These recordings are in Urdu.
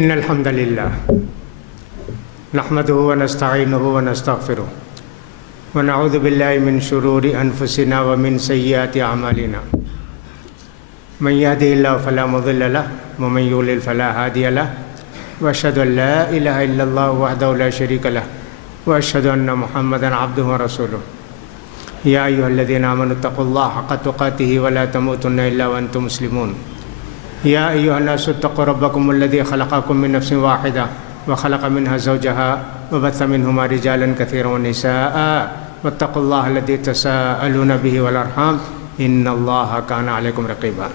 إن الحمد لله نحمده ونستعينه ونستغفره ونعوذ بالله من شرور أنفسنا ومن سيئات أعمالنا من يهده الله فلا مضل له ومن يضلل فلا هادي له وأشهد أن لا إله إلا الله وحده لا شريك له وأشهد أن محمدا عبده ورسوله يا أيها الذين آمنوا اتقوا الله حق تقاته ولا تموتن إلا وأنتم مسلمون يا أيها الناس اتقوا ربكم الذي خلقكم من نفس واحدة وخلق منها زوجها وبث منهما رجالا كثيرا ونساء واتقوا الله الذي تساءلون به والأرحام إن الله كان عليكم رقيبا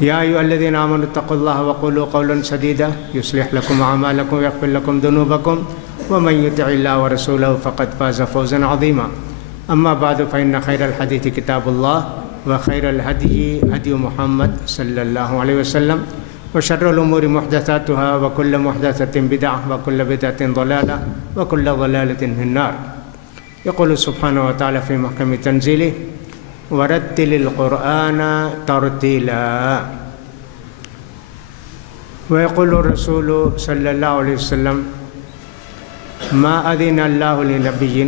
يا أيها الذين آمنوا اتقوا الله وقولوا قولا سديدا يصلح لكم أعمالكم ويغفر لكم ذنوبكم ومن يطع الله ورسوله فقد فاز فوزا عظيما أما بعد فإن خير الحديث كتاب الله وخير الهدي هدي محمد صلى الله عليه وسلم وشر الأمور محدثاتها وكل محدثة بدعة وكل بدعة ضلالة وكل ضلالة في النار. يقول سبحانه وتعالى في محكم تنزيله ورتل القرآن ترتيلا. ويقول الرسول صلى الله عليه وسلم ما أذن الله لنبي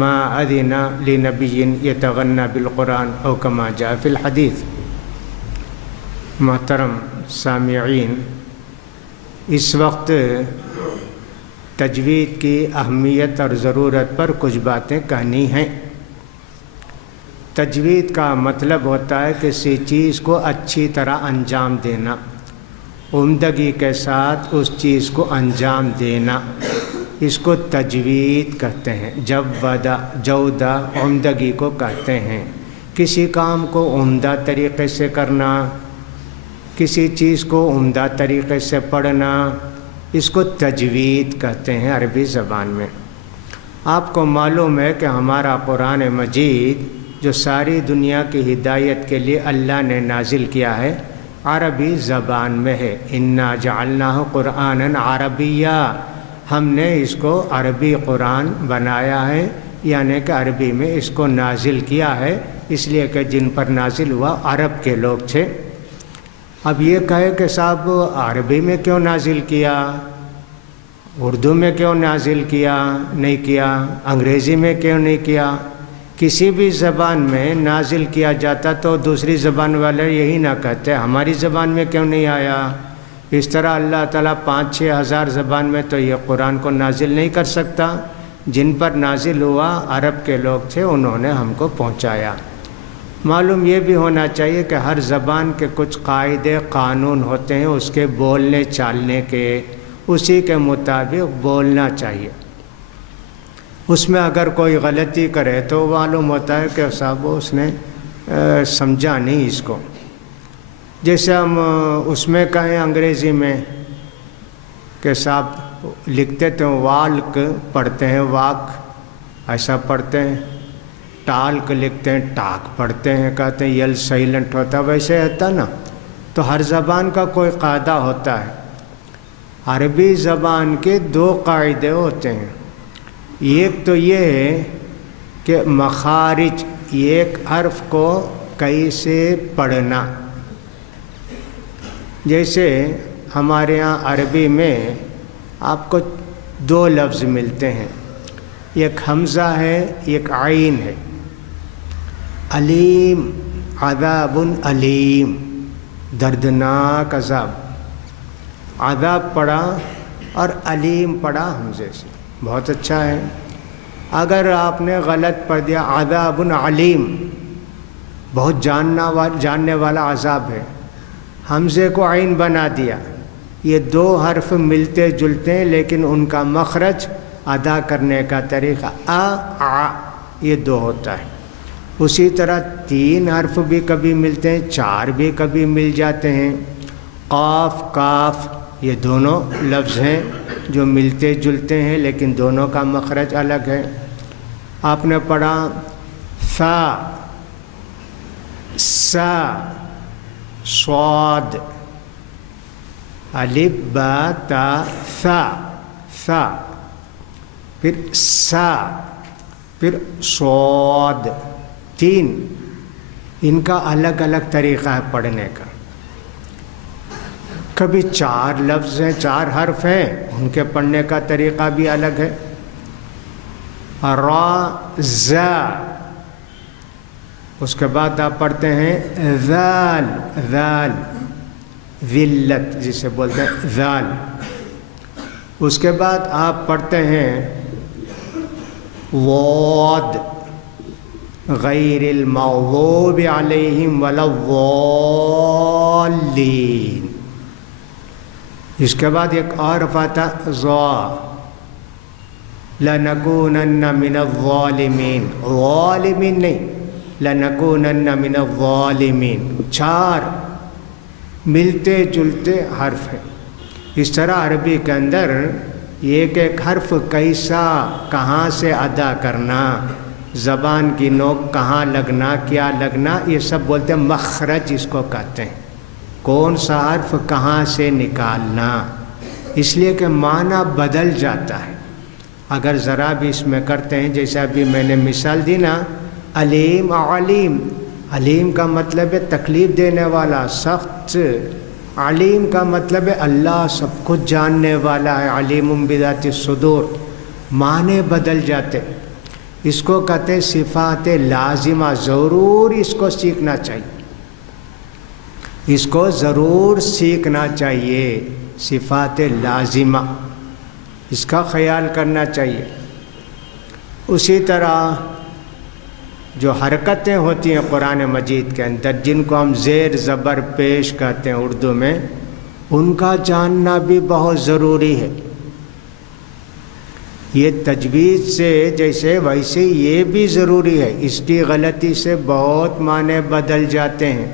ما أذن لنبي يتغنى بالقرآن أو كما جاء في الحديث. محترم سامعین، اس وقت تجوید کی اہمیت اور ضرورت پر کچھ باتیں کہنی ہیں۔ تجوید کا مطلب ہوتا ہے کسی چیز کو اچھی طرح انجام دینا، عمدگی کے ساتھ اس چیز کو انجام دینا، اس کو تجوید کہتے ہیں۔ جودہ عمدگی کو کہتے ہیں، کسی کام کو عمدہ طریقے سے کرنا، کسی چیز کو عمدہ طریقے سے پڑھنا، اس کو تجوید کہتے ہیں عربی زبان میں۔ آپ کو معلوم ہے کہ ہمارا قرآن مجید جو ساری دنیا کی ہدایت کے لیے اللہ نے نازل کیا ہے، عربی زبان میں ہے۔ انا جعلناہ قرآنا عربیا، ہم نے اس کو عربی قرآن بنایا ہے، یعنی کہ عربی میں اس کو نازل کیا ہے، اس لیے کہ جن پر نازل ہوا عرب کے لوگ تھے۔ اب یہ کہے کہ صاحب عربی میں کیوں نازل کیا، اردو میں کیوں نازل کیا نہیں کیا، انگریزی میں کیوں نہیں کیا؟ کسی بھی زبان میں نازل کیا جاتا تو دوسری زبان والے یہی نہ کہتے ہماری زبان میں کیوں نہیں آیا۔ اس طرح اللہ تعالیٰ 5-6 ہزار زبان میں تو یہ قرآن کو نازل نہیں کر سکتا۔ جن پر نازل ہوا عرب کے لوگ تھے، انہوں نے ہم کو پہنچایا۔ معلوم یہ بھی ہونا چاہیے کہ ہر زبان کے کچھ قاعدے قانون ہوتے ہیں، اس کے بولنے چالنے کے، اسی کے مطابق بولنا چاہیے۔ اس میں اگر کوئی غلطی کرے تو معلوم ہوتا ہے کہ صاحب اس نے سمجھا نہیں اس کو۔ جیسے ہم اس میں کہیں انگریزی میں کہ صاحب لکھتے تو والک پڑھتے ہیں واک، ایسا پڑھتے ہیں، ٹالک لکھتے ہیں ٹاک پڑھتے ہیں، کہتے ہیں یل سائلنٹ ہوتا، ویسے ہوتا نا۔ تو ہر زبان کا کوئی قاعدہ ہوتا ہے۔ عربی زبان کے 2 قاعدے ہوتے ہیں۔ ایک تو یہ ہے کہ مخارج، ایک حرف کو کیسے پڑھنا۔ جیسے ہمارے ہاں عربی میں آپ کو 2 لفظ ملتے ہیں، ایک حمزہ ہے ایک عین ہے۔ علیم، عذاب علیم، دردناک عذاب، عذاب پڑھا اور علیم پڑھا حمزے سے، بہت اچھا ہے۔ اگر آپ نے غلط پڑھ دیا عذاب علیم، بہت جاننے والا عذاب ہے، حمزے کو عین بنا دیا، یہ 2 حرف ملتے جلتے ہیں لیکن ان کا مخرج ادا کرنے کا طریقہ یہ 2 ہوتا ہے۔ اسی طرح 3 حرف بھی کبھی ملتے ہیں، 4 بھی کبھی مل جاتے ہیں۔ قاف کاف، یہ دونوں لفظ ہیں جو ملتے جلتے ہیں لیکن دونوں کا مخرج الگ ہے۔ آپ نے پڑھا ثا، سا، صاد، الف با تا ثا، ثا، پھر سا، پھر صاد، 3۔ ان کا الگ الگ طریقہ ہے پڑھنے کا۔ کبھی 4 لفظ ہیں، 4 حرف ہیں، ان کے پڑھنے کا طریقہ بھی الگ ہے. را زا، اس کے بعد آپ پڑھتے ہیں ذال، ذال ذلت جسے بولتے ہیں ذال. اس کے بعد آپ پڑھتے ہیں واد غیر المغضوب علیہم ولا الضالین. اس کے بعد ایک اور آتا ضا لنکونن من الظالمین، ظالمین نہیں، لنکونن من الظالمین. 4 ملتے جلتے حرف ہیں. اس طرح عربی کے اندر ایک ایک حرف کیسا کہاں سے ادا کرنا، زبان کی نوک کہاں لگنا، کیا لگنا، یہ سب بولتے ہیں مخرج اس کو کہتے ہیں. کون سا حرف کہاں سے نکالنا، اس لیے کہ معنی بدل جاتا ہے. اگر ذرا بھی اس میں کرتے ہیں، جیسے ابھی میں نے مثال دی نا، علیم علیم، علیم کا مطلب ہے تکلیف دینے والا، سخت. علیم کا مطلب ہے اللہ سب کچھ جاننے والا ہے، علیم بذات الصدور. معنی بدل جاتے. اس کو کہتے ہیں صفات لازمہ. ضرور اس کو سیکھنا چاہیے، اس کو ضرور سیکھنا چاہیے. صفات لازمہ، اس کا خیال کرنا چاہیے. اسی طرح جو حرکتیں ہوتی ہیں قرآن مجید کے اندر، جن کو ہم زیر زبر پیش کہتے ہیں اردو میں، ان کا جاننا بھی بہت ضروری ہے. یہ تجوید سے جیسے ویسے یہ بھی ضروری ہے. اس کی غلطی سے بہت معنی بدل جاتے ہیں.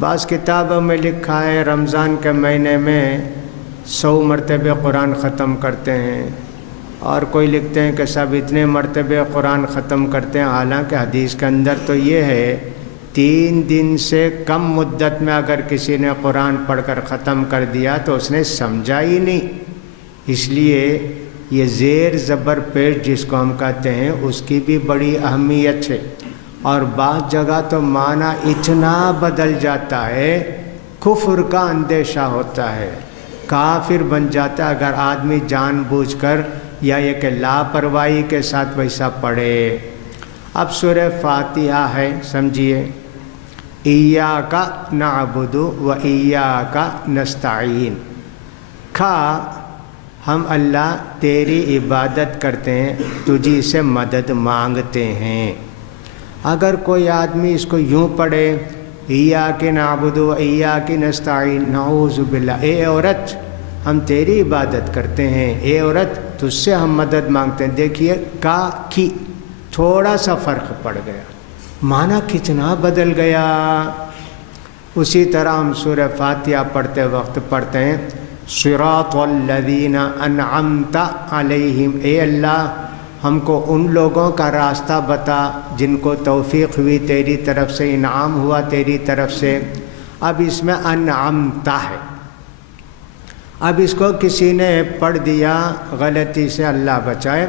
بعض کتابوں میں لکھا ہے رمضان کے مہینے میں 100 مرتبہ قرآن ختم کرتے ہیں، اور کوئی لکھتے ہیں کہ سب اتنے مرتبہ قرآن ختم کرتے ہیں. حالانکہ حدیث کے اندر تو یہ ہے 3 دن سے کم مدت میں اگر کسی نے قرآن پڑھ کر ختم کر دیا تو اس نے سمجھا ہی نہیں. اس لیے یہ زیر زبر پیش جس کو ہم کہتے ہیں، اس کی بھی بڑی اہمیت ہے. اور بعض جگہ تو معنی اتنا بدل جاتا ہے، کفر کا اندیشہ ہوتا ہے، کافر بن جاتا ہے اگر آدمی جان بوجھ کر یا یہ کہ لاپرواہی کے ساتھ ویسا پڑھے. اب سورہ فاتحہ ہے، سمجھیے. ایاک نعبد و ایاک نستعین. کھا ہم اللہ تیری عبادت کرتے ہیں، تجھی سے مدد مانگتے ہیں. اگر کوئی آدمی اس کو یوں پڑھے ایاک نعبد و ایاک نستعین، نعوذ باللہ، اے عورت ہم تیری عبادت کرتے ہیں، اے عورت تجھ سے ہم مدد مانگتے ہیں. دیکھیے کا کی تھوڑا سا فرق پڑ گیا، معنی کتنا بدل گیا. اسی طرح ہم سورہ فاتحہ پڑھتے وقت پڑھتے ہیں صراط الذین انعمت علیہم. اے اللہ ہم کو ان لوگوں کا راستہ بتا جن کو توفیق ہوئی تیری طرف سے، انعام ہوا تیری طرف سے. اب اس میں انعمت ہے. اب اس کو کسی نے پڑھ دیا غلطی سے، اللہ بچائے،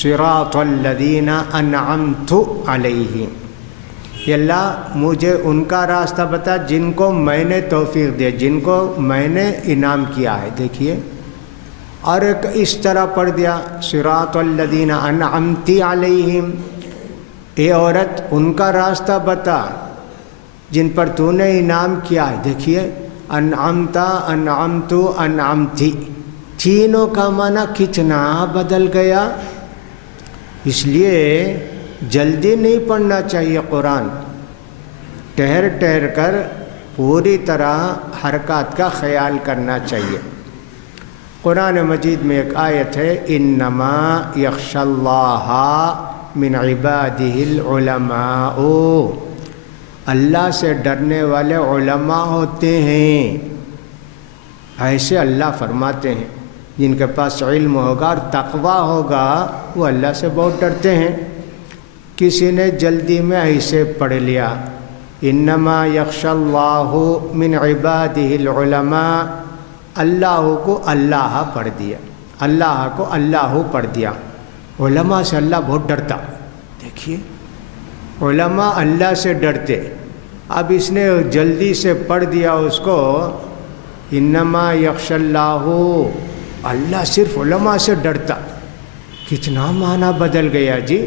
صراط الذین انعمت علیہم. یہ اللہ مجھے ان کا راستہ بتا جن کو میں نے توفیق دیا، جن کو میں نے انعام کیا ہے. دیکھیے، اور ایک اس طرح پڑھ دیا صراط الذین انعمت علیہم. اے عورت ان کا راستہ بتا جن پر تو نے انعام کیا ہے. دیکھیے، انعمت، انعمت، انعمتی، تینوں کا معنی کتنا بدل گیا. اس لیے جلدی نہیں پڑھنا چاہیے قرآن، ٹھہر ٹھہر کر پوری طرح حرکات کا خیال کرنا چاہیے. قرآن مجید میں ایک آیت ہے انما یخشی اللہ من عبادہ العلماء. اللہ سے ڈرنے والے علماء ہوتے ہیں. ایسے اللہ فرماتے ہیں جن کے پاس علم ہوگا اور تقویٰ ہوگا وہ اللہ سے بہت ڈرتے ہیں. کسی نے جلدی میں ایسے پڑھ لیا انما یخشی اللہ من عبادہ العلماء. اللہ کو اللہ پڑھ دیا، اللہ کو اللہ پڑھ دیا. علماء سے اللہ بہت ڈرتا. دیکھیے، علماء اللہ سے ڈرتے. اب اس نے جلدی سے پڑھ دیا اس کو، انما یخش اللہ، اللہ صرف علماء سے ڈرتا، کتنا معنی بدل گیا جی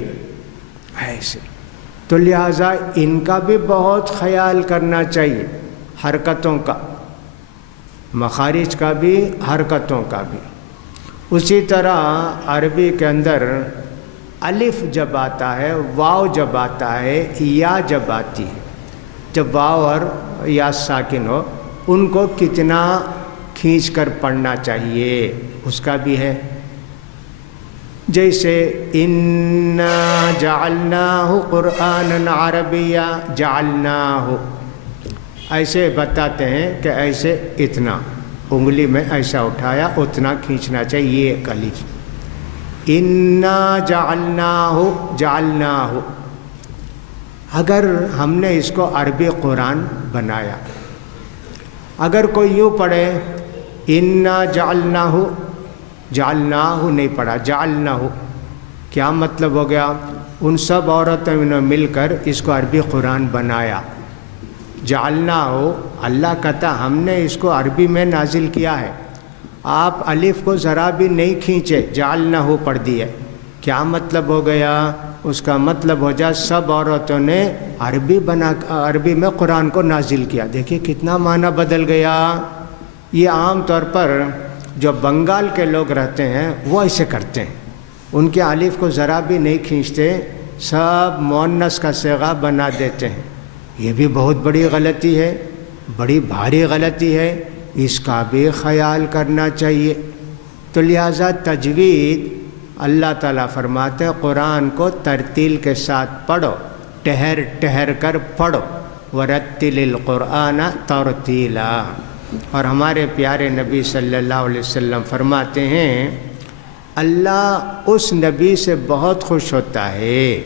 ایسے. تو لہٰذا ان کا بھی بہت خیال کرنا چاہیے، حرکتوں کا، مخارج کا بھی، حرکتوں کا بھی. اسی طرح عربی کے اندر الف جب آتا ہے، واو جب آتا ہے، یا جب آتی ہے، جب واو اور یا ساکن ہو، ان کو کتنا کھینچ کر پڑھنا چاہیے اس کا بھی ہے. جیسے انا جعلناہ قرآنا عربیا، جعلناہ ایسے بتاتے ہیں کہ ایسے اتنا انگلی میں ایسا اٹھایا، اتنا کھینچنا چاہیے. یہ ایک الف. انا جعلناہ، جعلناہ اگر ہم نے اس کو عربی قرآن بنایا، اگر کوئی یوں پڑھے انا جعلناہ، جعلناہ نہیں پڑھا، جعلناہ، کیا مطلب ہو گیا؟ ان سب عورتوں نے مل کر اس کو عربی قرآن بنایا. جعلناہ، اللہ کہتا ہم نے اس کو عربی میں نازل کیا ہے، آپ الف کو ذرا بھی نہیں کھینچے، جعلناہ پڑھ دیے. کیا مطلب ہو گیا؟ اس کا مطلب ہو جائے سب عورتوں نے عربی میں قرآن کو نازل کیا. دیکھیے کتنا معنی بدل گیا. یہ عام طور پر جو بنگال کے لوگ رہتے ہیں وہ ایسے کرتے ہیں، ان کے الف کو ذرا بھی نہیں کھینچتے، سب مؤنث کا صیغہ بنا دیتے ہیں. یہ بھی بہت بڑی غلطی ہے، بڑی بھاری غلطی ہے، اس کا بھی خیال کرنا چاہیے. تو لہٰذا تجوید اللہ تعالیٰ فرماتے ہیں قرآن کو ترتیل کے ساتھ پڑھو، ٹھہر ٹھہر کر پڑھو. ورتل القرآن ترتیلا. اور ہمارے پیارے نبی صلی اللہ علیہ وسلم فرماتے ہیں اللہ اس نبی سے بہت خوش ہوتا ہے،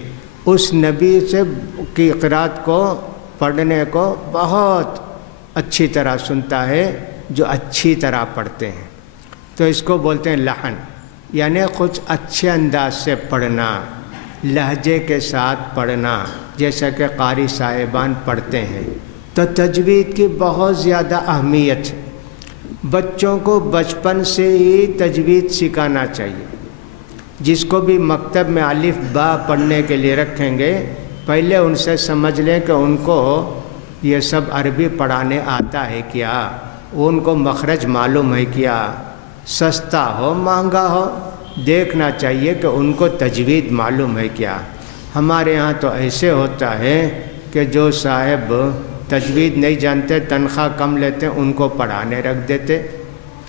اس نبی سے کی قرات کو پڑھنے کو بہت اچھی طرح سنتا ہے جو اچھی طرح پڑھتے ہیں. تو اس کو بولتے ہیں لحن، یعنی کچھ اچھے انداز سے پڑھنا، لہجے کے ساتھ پڑھنا، جیسا کہ قاری صاحبان پڑھتے ہیں. تو تجوید کی بہت زیادہ اہمیت ہے. بچوں کو بچپن سے ہی تجوید سکھانا چاہیے. جس کو بھی مکتب میں الف با پڑھنے کے لیے رکھیں گے، پہلے ان سے سمجھ لیں کہ ان کو یہ سب عربی پڑھانے آتا ہے کیا، ان کو مخرج معلوم ہے کیا، سستا ہو مہنگا ہو، دیکھنا چاہیے کہ ان کو تجوید معلوم ہے کیا. ہمارے ہاں تو ایسے ہوتا ہے کہ جو صاحب تجوید نہیں جانتے، تنخواہ کم لیتے، ان کو پڑھانے رکھ دیتے.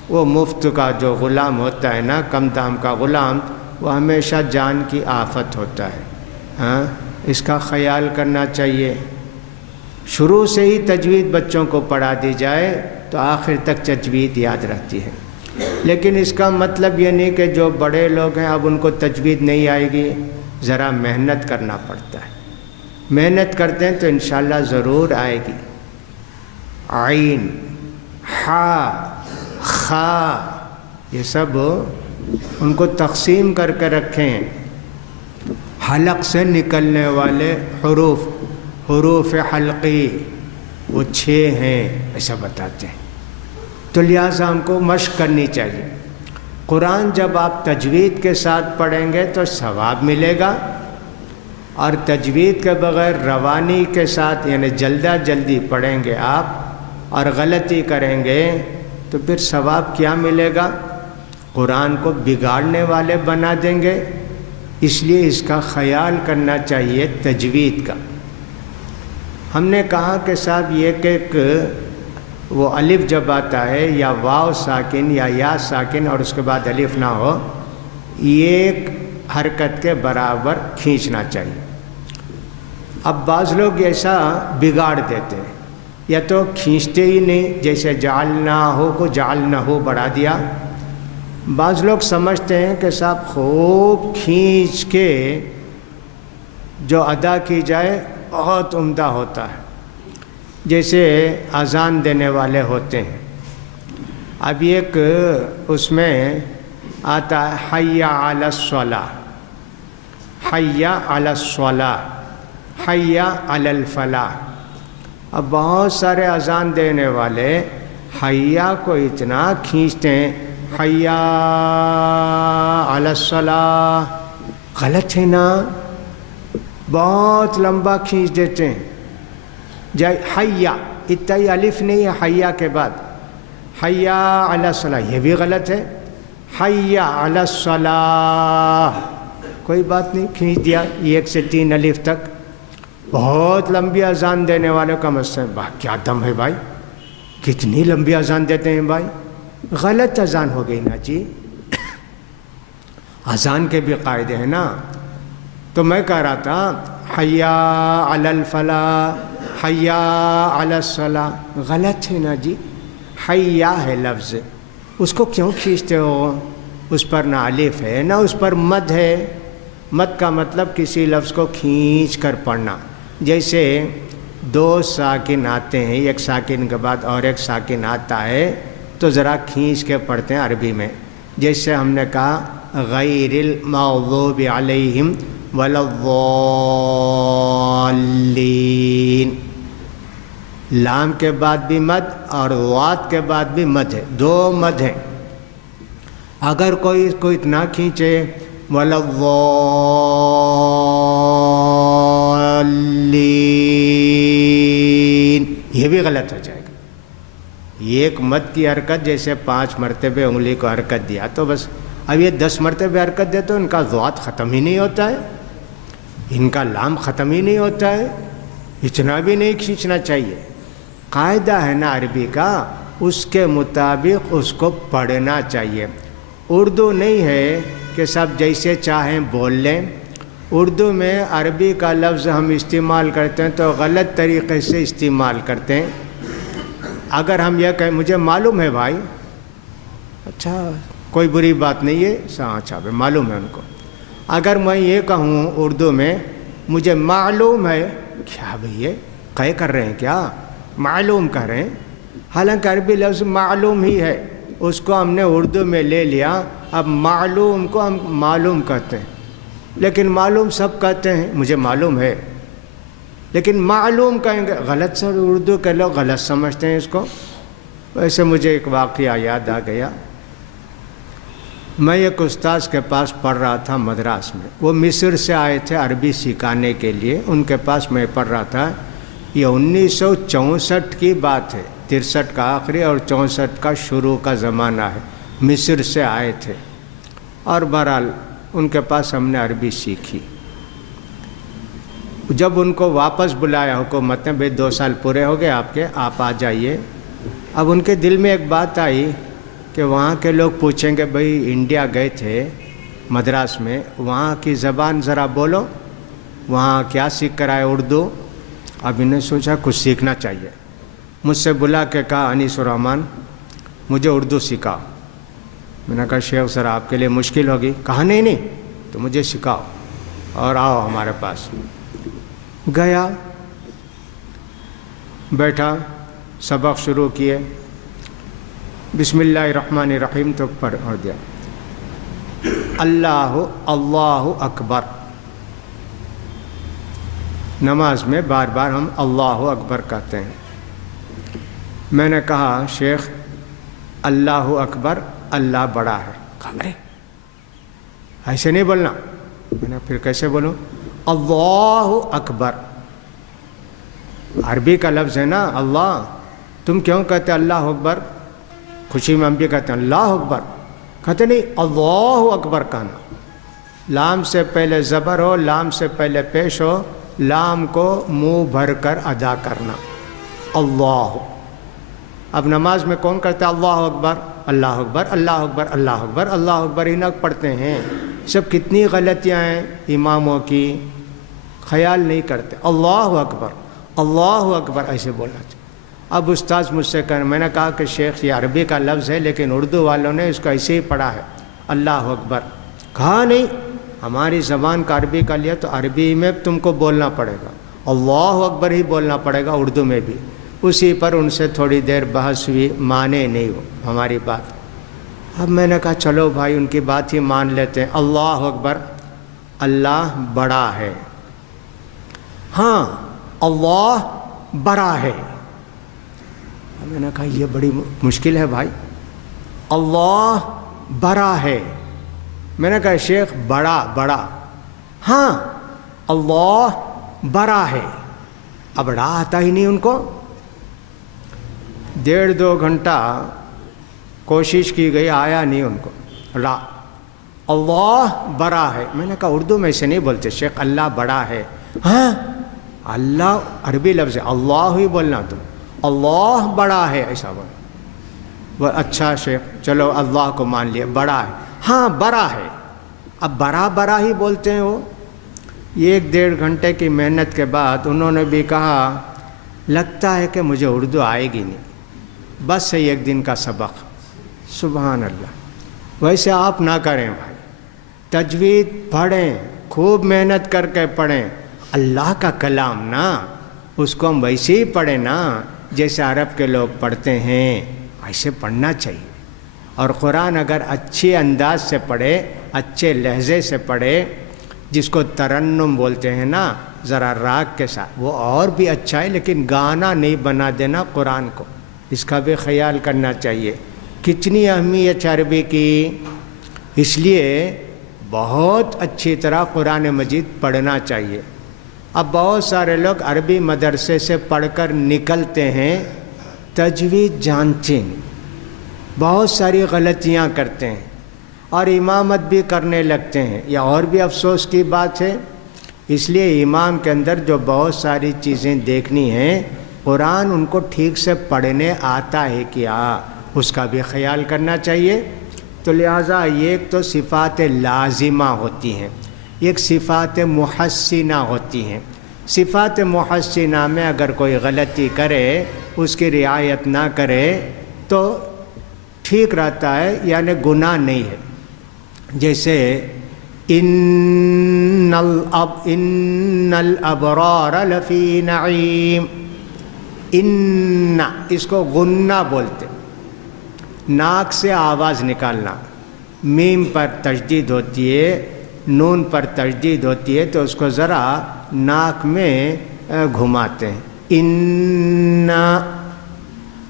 وہ مفت کا جو غلام ہوتا ہے نا، کم دام کا غلام، وہ ہمیشہ جان کی آفت ہوتا ہے. ہاں، اس کا خیال کرنا چاہیے. شروع سے ہی تجوید بچوں کو پڑھا دی جائے تو آخر تک تجوید یاد رہتی ہے. لیکن اس کا مطلب یہ نہیں کہ جو بڑے لوگ ہیں اب ان کو تجوید نہیں آئے گی. ذرا محنت کرنا پڑتا ہے. محنت کرتے ہیں تو انشاءاللہ ضرور آئے گی. عین، حا، خا، یہ سب ان کو تقسیم کر کے رکھیں. حلق سے نکلنے والے حروف، حروف حلقی وہ 6 ہیں، ایسا بتاتے ہیں. تو لہٰذا ہم کو مشق کرنی چاہیے. قرآن جب آپ تجوید کے ساتھ پڑھیں گے تو ثواب ملے گا، اور تجوید کے بغیر روانی کے ساتھ یعنی جلدہ جلدی پڑھیں گے آپ اور غلطی کریں گے تو پھر ثواب کیا ملے گا؟ قرآن کو بگاڑنے والے بنا دیں گے. اس لیے اس کا خیال کرنا چاہیے تجوید کا. ہم نے کہا کہ صاحب یہ کہ وہ الف جب آتا ہے یا واو ساکن یا ساکن اور اس کے بعد الف نہ ہو، یہ ایک حرکت کے برابر کھینچنا چاہیے. اب بعض لوگ ایسا بگاڑ دیتے ہیں، یا تو کھینچتے ہی نہیں، جیسے جعلناہ کو جعلناہ بڑھا دیا. بعض لوگ سمجھتے ہیں کہ صاحب خوب کھینچ کے جو ادا کی جائے بہت عمدہ ہوتا ہے. جیسے اذان دینے والے ہوتے ہیں، اب ایک اس میں آتا ہے حی علی الصلاۃ، حی علی الصلاۃ، حی علی الفلاح. اب بہت سارے اذان دینے والے حیا کو اتنا کھینچتے ہیں، حیا علی الصلاۃ، غلط ہے نا، بہت لمبا کھینچ دیتے ہیں. حیا اتنا ہی الف نہیں ہے حیا کے بعد، حیا علی الصلاۃ یہ بھی غلط ہے. حیا علی الصلاۃ کوئی بات نہیں، کھینچ دیا 1 سے 3 الف تک. بہت لمبی اذان دینے والوں کا مسئلہ، کیا دم ہے بھائی، کتنی لمبی اذان دیتے ہیں بھائی. غلط اذان ہو گئی نا جی. اذان کے بھی قاعدے ہیں نا. تو میں کہہ رہا تھا حیا علی الفلاح، حیا علی الصلاح، غلط ہے نا جی. حیا ہے لفظ، اس کو کیوں کھینچتے ہو؟ اس پر نہ الف ہے نہ اس پر مد ہے. مد کا مطلب کسی لفظ کو کھینچ کر پڑھنا. جیسے 2 ساکن آتے ہیں، ایک ساکن کے بعد اور ایک ساکن آتا ہے تو ذرا کھینچ کے پڑھتے ہیں عربی میں. جیسے ہم نے کہا غیر المغضوب علیہم ولا الضالین، لام کے بعد بھی مد اور وات کے بعد بھی مد ہے، 2 مد ہیں. اگر کوئی اس کو اتنا کھینچے ولا الضالین، یہ بھی غلط ہو جائے گا. ایک مد کی حرکت جیسے 5 مرتبہ انگلی کو حرکت دیا تو بس. اب یہ 10 مرتبہ حرکت دے تو ان کا ضاد ختم ہی نہیں ہوتا ہے، ان کا لام ختم ہی نہیں ہوتا ہے. اتنا بھی نہیں کھینچنا چاہیے. قاعدہ ہے نا عربی کا، اس کے مطابق اس کو پڑھنا چاہیے. اردو نہیں ہے کہ سب جیسے چاہیں بول لیں. اردو میں عربی کا لفظ ہم استعمال کرتے ہیں تو غلط طریقے سے استعمال کرتے ہیں. اگر ہم یہ کہیں مجھے معلوم ہے بھائی، اچھا کوئی بری بات نہیں ہے، اچھا معلوم ہے ان کو. اگر میں یہ کہوں اردو میں مجھے معلوم ہے، کیا بھئی یہ قے کر رہے ہیں کیا؟ معلوم کر رہے ہیں، حالانکہ عربی لفظ معلوم ہی ہے. اس کو ہم نے اردو میں لے لیا. اب معلوم کو ہم معلوم کہتے ہیں، لیکن معلوم سب کہتے ہیں مجھے معلوم ہے، لیکن معلوم کہیں گے غلط. سر اردو کے لوگ غلط سمجھتے ہیں اس کو. ویسے مجھے ایک واقعہ یاد آ گیا. میں ایک استاذ کے پاس پڑھ رہا تھا مدراس میں. وہ مصر سے آئے تھے عربی سکھانے کے لیے. ان کے پاس میں پڑھ رہا تھا. یہ 1964 کی بات ہے، 63 کا آخری اور 64 کا شروع کا زمانہ ہے. مصر سے آئے تھے اور بہرحال ان کے پاس ہم نے عربی سیکھی. جب ان کو واپس بلایا حکومت نے، بھئی 2 سال پورے ہو گئے آپ کے، آپ آ جائیے. اب ان کے دل میں ایک بات آئی کہ وہاں کے لوگ پوچھیں گے بھئی انڈیا گئے تھے مدراس میں، وہاں کی زبان ذرا بولو، وہاں کیا سیکھ کر آئے اردو. اب انہیں سوچا کچھ سیکھنا چاہیے. مجھ سے بلا کے کہا انیس الرحمن مجھے اردو سکھاؤ. میں نے کہا شیخ ذرا آپ کے لیے مشکل ہوگی. کہا نہیں تو مجھے سکھاؤ اور آؤ ہمارے پاس. گیا، بیٹھا، سبق شروع کیے. بسم اللہ الرحمن الرحیم تو پڑھ دیا. اللہ اکبر. نماز میں بار بار ہم اللہ اکبر کہتے ہیں. میں نے کہا شیخ اللہ اکبر، اللہ بڑا ہے. کہا ایسے نہیں بولنا. میں نے پھر کیسے بولوں؟ اللہ اکبر عربی کا لفظ ہے نا اللہ. تم کیوں کہتے اللہ اکبر؟ خوشی میں ہم بھی کہتے ہیں اللہ اکبر. کہتے نہیں اللہ اکبر کہنا. لام سے پہلے زبر ہو، لام سے پہلے پیش ہو، لام کو منہ بھر کر ادا کرنا. اللہ. اب نماز میں کون کرتا ہے اللہ اکبر؟ اللہ اکبر، اللہ اکبر، اللہ اکبر، اللہ اکبر ہی نہ پڑھتے ہیں. سب کتنی غلطیاں ہیں اماموں کی، خیال نہیں کرتے. اللہ اکبر، اللہ اکبر ایسے بولنا چاہیے. اب استاذ مجھ سے میں نے کہا کہ شیخ یہ عربی کا لفظ ہے لیکن اردو والوں نے اس کو ایسے ہی پڑھا ہے اللہ اکبر. کہا نہیں، ہماری زبان کا عربی کا لیا تو عربی میں تم کو بولنا پڑے گا، اللہ اکبر ہی بولنا پڑے گا اردو میں بھی. اسی پر ان سے تھوڑی دیر بحث ہوئی، مانے نہیں ہو ہماری بات. اب میں نے کہا چلو بھائی ان کی بات ہی مان لیتے ہیں. اللہ اکبر، اللہ بڑا ہے. ہاں اللہ بڑا ہے. میں نے کہا یہ بڑی مشکل ہے بھائی، اللہ بڑا ہے. میں نے کہا شیخ بڑا بڑا، ہاں اللہ بڑا ہے. اب بڑا آتا ہی نہیں ان کو. 1.5-2 گھنٹہ کوشش کی گئی، آیا نہیں ان کو. اللہ بڑا ہے. میں نے کہا اردو میں ایسے نہیں بولتے شیخ، اللہ بڑا ہے. ہاں اللہ عربی لفظ ہے، اللہ ہی بولنا تم، اللہ بڑا ہے ایسا بول. اچھا شیخ چلو اللہ کو مان لیا، بڑا ہے. ہاں بڑا ہے. اب بڑا بڑا ہی بولتے ہیں وہ. 1-1.5 گھنٹے کی محنت کے بعد انہوں نے بھی کہا لگتا ہے کہ مجھے اردو آئے گی نہیں، بس سے 1 دن کا سبق. سبحان اللہ. ویسے آپ نہ کریں بھائی، تجوید پڑھیں، خوب محنت کر کے پڑھیں. اللہ کا کلام نا، اس کو ہم ویسے ہی پڑھیں نا جیسے عرب کے لوگ پڑھتے ہیں، ایسے پڑھنا چاہیے. اور قرآن اگر اچھے انداز سے پڑھے، اچھے لہجے سے پڑھے، جس کو ترنم بولتے ہیں نا، ذرا راگ کے ساتھ، وہ اور بھی اچھا ہے. لیکن گانا نہیں بنا دینا قرآن کو، اس کا بھی خیال کرنا چاہیے. کتنی اہمیت عربی کی، اس لیے بہت اچھی طرح قرآن مجید پڑھنا چاہیے. اب بہت سارے لوگ عربی مدرسے سے پڑھ کر نکلتے ہیں، تجوید جانتے نہیں، بہت ساری غلطیاں کرتے ہیں اور امامت بھی کرنے لگتے ہیں. یہ اور بھی افسوس کی بات ہے. اس لیے امام کے اندر جو بہت ساری چیزیں دیکھنی ہیں، قرآن ان کو ٹھیک سے پڑھنے آتا ہے کیا، اس کا بھی خیال کرنا چاہیے. تو لہٰذا ایک تو صفات لازمہ ہوتی ہیں، ایک صفات محسنہ ہوتی ہیں. صفات محسنہ میں اگر کوئی غلطی کرے، اس کی رعایت نہ کرے تو ٹھیک رہتا ہے، یعنی گناہ نہیں ہے. جیسے ان الابرار لفی نعیم، ان اس کو غنہ بولتے، ناک سے آواز نکالنا. میم پر تشدید ہوتی ہے، نون پر تشدید ہوتی ہے، تو اس کو ذرا ناک میں گھماتے ہیں. ان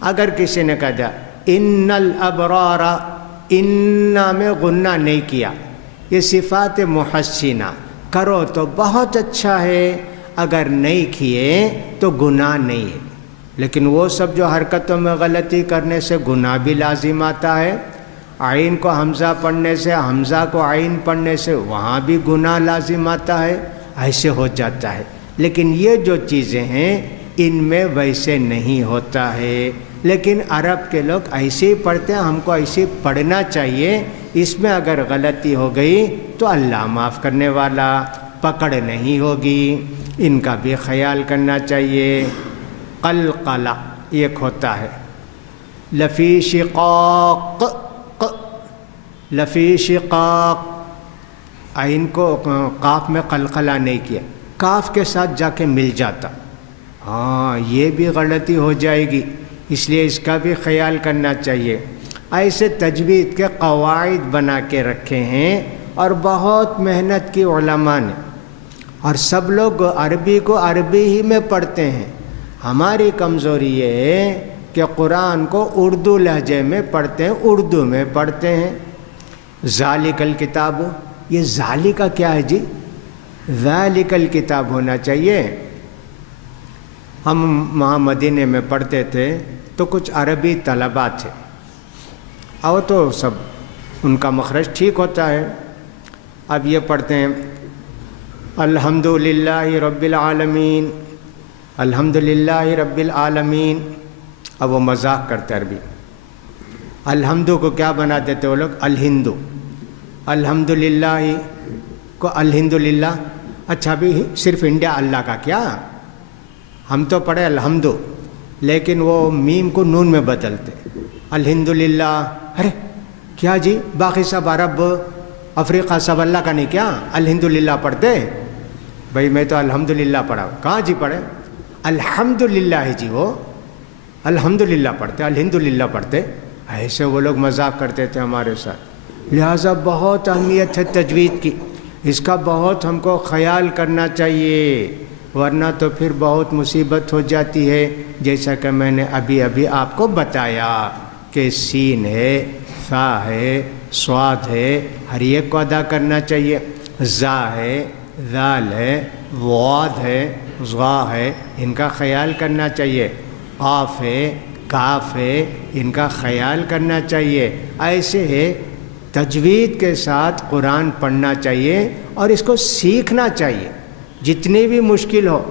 اگر کسی نے کہا جا ان الابرار، ان میں غنہ نہیں کیا، یہ صفات محسنہ، کرو تو بہت اچھا ہے، اگر نہیں کیے تو گناہ نہیں ہے. لیکن وہ سب جو حرکتوں میں غلطی کرنے سے گناہ بھی لازم آتا ہے. عین کو حمزہ پڑھنے سے، حمزہ کو عین پڑھنے سے وہاں بھی گناہ لازم آتا ہے، ایسے ہو جاتا ہے. لیکن یہ جو چیزیں ہیں ان میں ویسے نہیں ہوتا ہے. لیکن عرب کے لوگ ایسے ہی پڑھتے ہیں، ہم کو ایسے پڑھنا چاہیے. اس میں اگر غلطی ہو گئی تو اللہ معاف کرنے والا، پکڑ نہیں ہوگی. ان کا بھی خیال کرنا چاہیے. قلقلہ ایک ہوتا ہے، لفی شقاق، لفی شقاق، عین کو قاف میں قلقلہ نہیں کیا، کاف کے ساتھ جا کے مل جاتا. ہاں یہ بھی غلطی ہو جائے گی، اس لیے اس کا بھی خیال کرنا چاہیے. ایسے تجوید کے قواعد بنا کے رکھے ہیں اور بہت محنت کی علماء نے، اور سب لوگ عربی کو عربی ہی میں پڑھتے ہیں. ہماری کمزوری یہ ہے کہ قرآن کو اردو لہجے میں پڑھتے ہیں، اردو میں پڑھتے ہیں. ذالک الکتاب، یہ ذالک کیا ہے جی؟ ذالک الکتاب ہونا چاہیے. ہم وہاں مدینے میں پڑھتے تھے تو کچھ عربی طلباء تھے، اور تو سب ان کا مخرج ٹھیک ہوتا ہے. اب یہ پڑھتے ہیں الحمدللہ رب العالمین، الحمدللہ رب العالمین. اب وہ مذاق کرتے عربی. الحمدو کو کیا بنا دیتے وہ لوگ؟ الہندو. الحمدللہ کو الحمدللہ. اچھا بھی صرف انڈیا اللہ کا کیا؟ ہم تو پڑھے الحمدو، لیکن وہ میم کو نون میں بدلتے الحمدللہ. ارے کیا جی، باقی سب عرب افریقہ سب اللہ کا نہیں کیا الحمدللہ پڑھتے؟ بھائی میں تو الحمدللہ پڑھا. کہاں جی پڑھے؟ الحمدللہ ہے جی، وہ الحمدللہ پڑھتے، الحمدللہ پڑھتے. ایسے وہ لوگ مذاق کرتے تھے ہمارے ساتھ. لہٰذا بہت اہمیت ہے تجوید کی، اس کا بہت ہم کو خیال کرنا چاہیے. ورنہ تو پھر بہت مصیبت ہو جاتی ہے، جیسا کہ میں نے ابھی آپ کو بتایا کہ سین ہے، فا ہے، صاد ہے، ہر ایک کو ادا کرنا چاہیے، زا ہے، ذال ہے، واد ہے، ضا ہے، ان کا خیال کرنا چاہیے، قاف ہے، کاف ہے، ان کا خیال کرنا چاہیے۔ ایسے ہے تجوید کے ساتھ قرآن پڑھنا چاہیے اور اس کو سیکھنا چاہیے، جتنی بھی مشکل ہو۔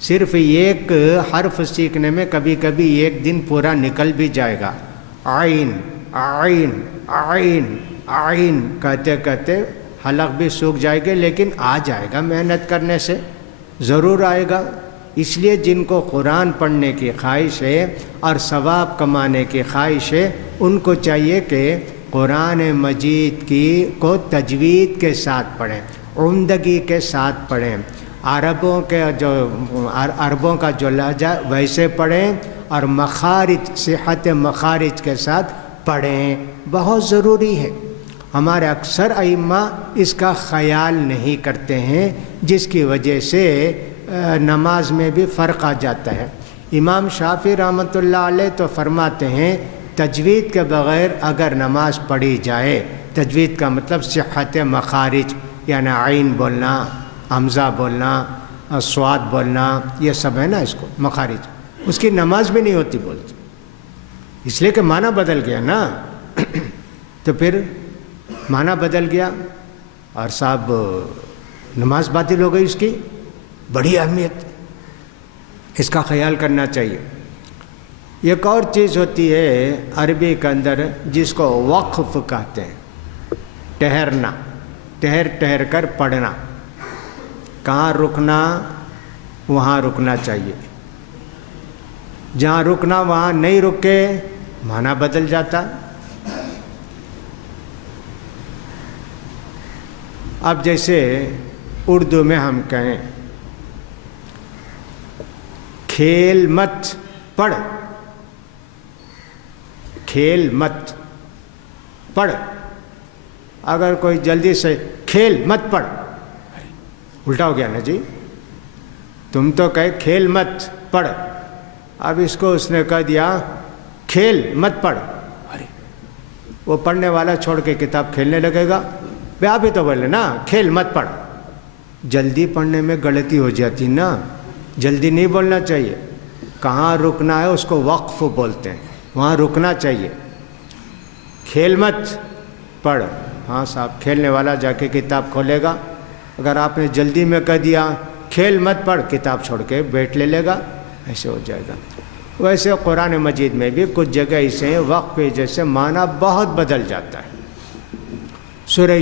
صرف ایک حرف سیکھنے میں کبھی کبھی ایک دن پورا نکل بھی جائے گا۔ عین عین عین عین کہتے کہتے حلق بھی سوکھ جائے گے، لیکن آ جائے گا، محنت کرنے سے ضرور آئے گا۔ اس لیے جن کو قرآن پڑھنے کی خواہش ہے اور ثواب کمانے کی خواہش ہے، ان کو چاہیے کہ قرآن مجید کو تجوید کے ساتھ پڑھیں، عمدگی کے ساتھ پڑھیں، عربوں کا جو لہجہ ویسے پڑھیں اور مخارج، صحت مخارج کے ساتھ پڑھیں، بہت ضروری ہے۔ ہمارے اکثر ائمہ اس کا خیال نہیں کرتے ہیں، جس کی وجہ سے نماز میں بھی فرق آ جاتا ہے۔ امام شافعی رحمۃ اللہ علیہ تو فرماتے ہیں تجوید کے بغیر اگر نماز پڑھی جائے، تجوید کا مطلب صحت مخارج، یعنی عین بولنا، حمزہ بولنا، صاد بولنا، یہ سب ہے نا اس کو مخارج، اس کی نماز بھی نہیں ہوتی بولتی، اس لیے کہ معنی بدل گیا نا۔ تو پھر معنی بدل گیا اور صاحب نماز باطل ہو گئی، اس کی بڑی اہمیت، اس کا خیال کرنا چاہیے۔ ایک اور چیز ہوتی ہے عربی کے اندر جس کو وقف کہتے ہیں، ٹھہرنا، ٹھہر کر پڑھنا، کہاں رکنا وہاں رکنا چاہیے، جہاں رکنا وہاں نہیں رکے معنی بدل جاتا۔ اب جیسے اردو میں ہم کہیں کھیل مت پڑھ، کھیل مت پڑھ، اگر کوئی جلدی سے کھیل مت پڑھ، الٹا ہو گیا نا جی، تم تو کہے کھیل مت پڑھ، اب اس کو اس نے کہہ دیا کھیل مت پڑھ، وہ پڑھنے والا چھوڑ کے کتاب کھیلنے لگے گا۔ بھئی آپ ہی تو بولے نا کھیل مت پڑھ، جلدی پڑھنے میں غلطی ہو جاتی نا، جلدی نہیں بولنا چاہیے، کہاں رکنا ہے اس کو وقف بولتے ہیں، وہاں رکنا چاہیے۔ کھیل مت پڑھ، ہاں صاحب کھیلنے والا جا کے کتاب کھولے گا، اگر آپ نے جلدی میں کہہ دیا کھیل مت پڑھ، کتاب چھوڑ کے بیٹھ لے گا، ایسے ہو جائے گا۔ ویسے قرآن مجید میں بھی کچھ جگہ ایسے ہیں وقف کی وجہ سے معنی بہت بدل جاتا ہے۔ سورہ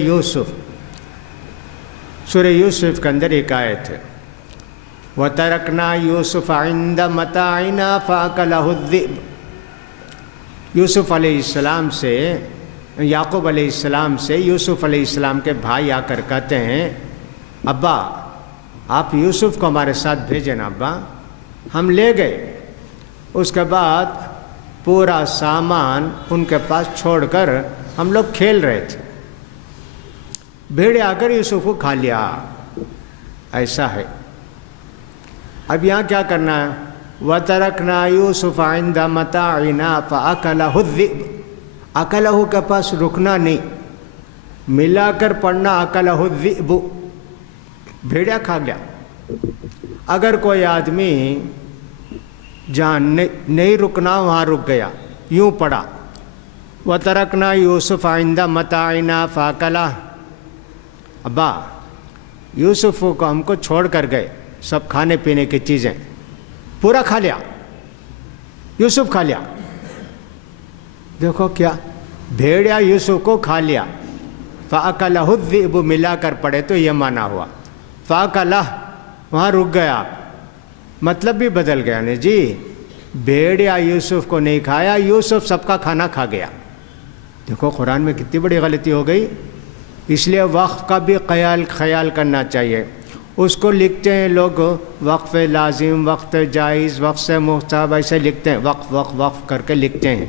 یوسف کے اندر ایک آیت ہے، وَتَرَكْنَا يُوسُفَ عِنْدَ مَتَاعِنَا فَأَكَلَهُ الذِّئْبُ۔ یوسف علیہ السلام سے، یعقوب علیہ السلام سے یوسف علیہ السلام کے بھائی آ کر کہتے ہیں ابا آپ یوسف کو ہمارے ساتھ بھیجیں نا ابا۔ ہم لے گئے، اس کے بعد پورا سامان ان کے پاس چھوڑ کر ہم لوگ کھیل رہے تھے، بھیڑے آ کر یوسف کو کھا لیا۔ ایسا ہے۔ اب یہاں کیا کرنا ہے، وَتَرَكْنَا يُوسُفَ عِنْدَ مَتَاعِنَا فَأَكَلَهُ الذِّئْبُ، اکلہ کے پاس رکنا نہیں، ملا کر پڑھنا اکلہ الذئب، بھیڑیا کھا گیا۔ اگر کوئی آدمی جہاں نہیں رکنا وہاں رک گیا، یوں پڑھا وَتَرَكْنَا يُوسُفَ عِنْدَ مَتَاعِنَا فَأَكَلَهُ، ابا یوسف کو ہم کو چھوڑ کر گئے، سب کھانے پینے کی چیزیں پورا کھا لیا، یوسف کھا لیا۔ دیکھو کیا، بھیڑیا یوسف کو کھا لیا، فَأَكَلَهُ الذِّئْبُ ملا کر پڑھے تو یہ معنی ہوا، فَأَكَلَهُ وہاں رک گیا، مطلب بھی بدل گیا نا جی، بھیڑیا یوسف کو نہیں کھایا، یوسف سب کا کھانا کھا گیا۔ دیکھو قرآن میں کتنی بڑی غلطی ہو گئی۔ اس لیے وقف کا بھی خیال کرنا چاہیے۔ اس کو لکھتے ہیں لوگ وقف لازم، وقف جائز، وقف سے مستحب، ایسے لکھتے ہیں، وقف وقف وقف کر کے لکھتے ہیں،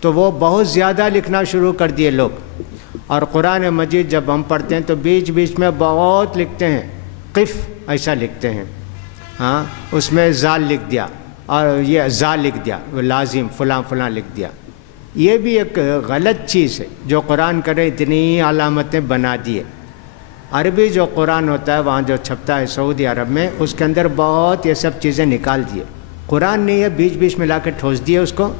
تو وہ بہت زیادہ لکھنا شروع کر دیے لوگ۔ اور قرآن مجید جب ہم پڑھتے ہیں تو بیچ بیچ میں بہت لکھتے ہیں، قف ایسا لکھتے ہیں، ہاں اس میں زال لکھ دیا اور یہ زا لکھ دیا، لازم فلاں فلاں لکھ دیا، یہ بھی ایک غلط چیز ہے جو قرآن کرے اتنی علامتیں بنا دیے۔ عربی جو قرآن ہوتا ہے وہاں جو چھپتا ہے سعودی عرب میں، اس کے اندر بہت یہ سب چیزیں نکال دیے، قرآن نہیں ہے، بیچ بیچ میں لا کے ٹھوس دیے اس کو۔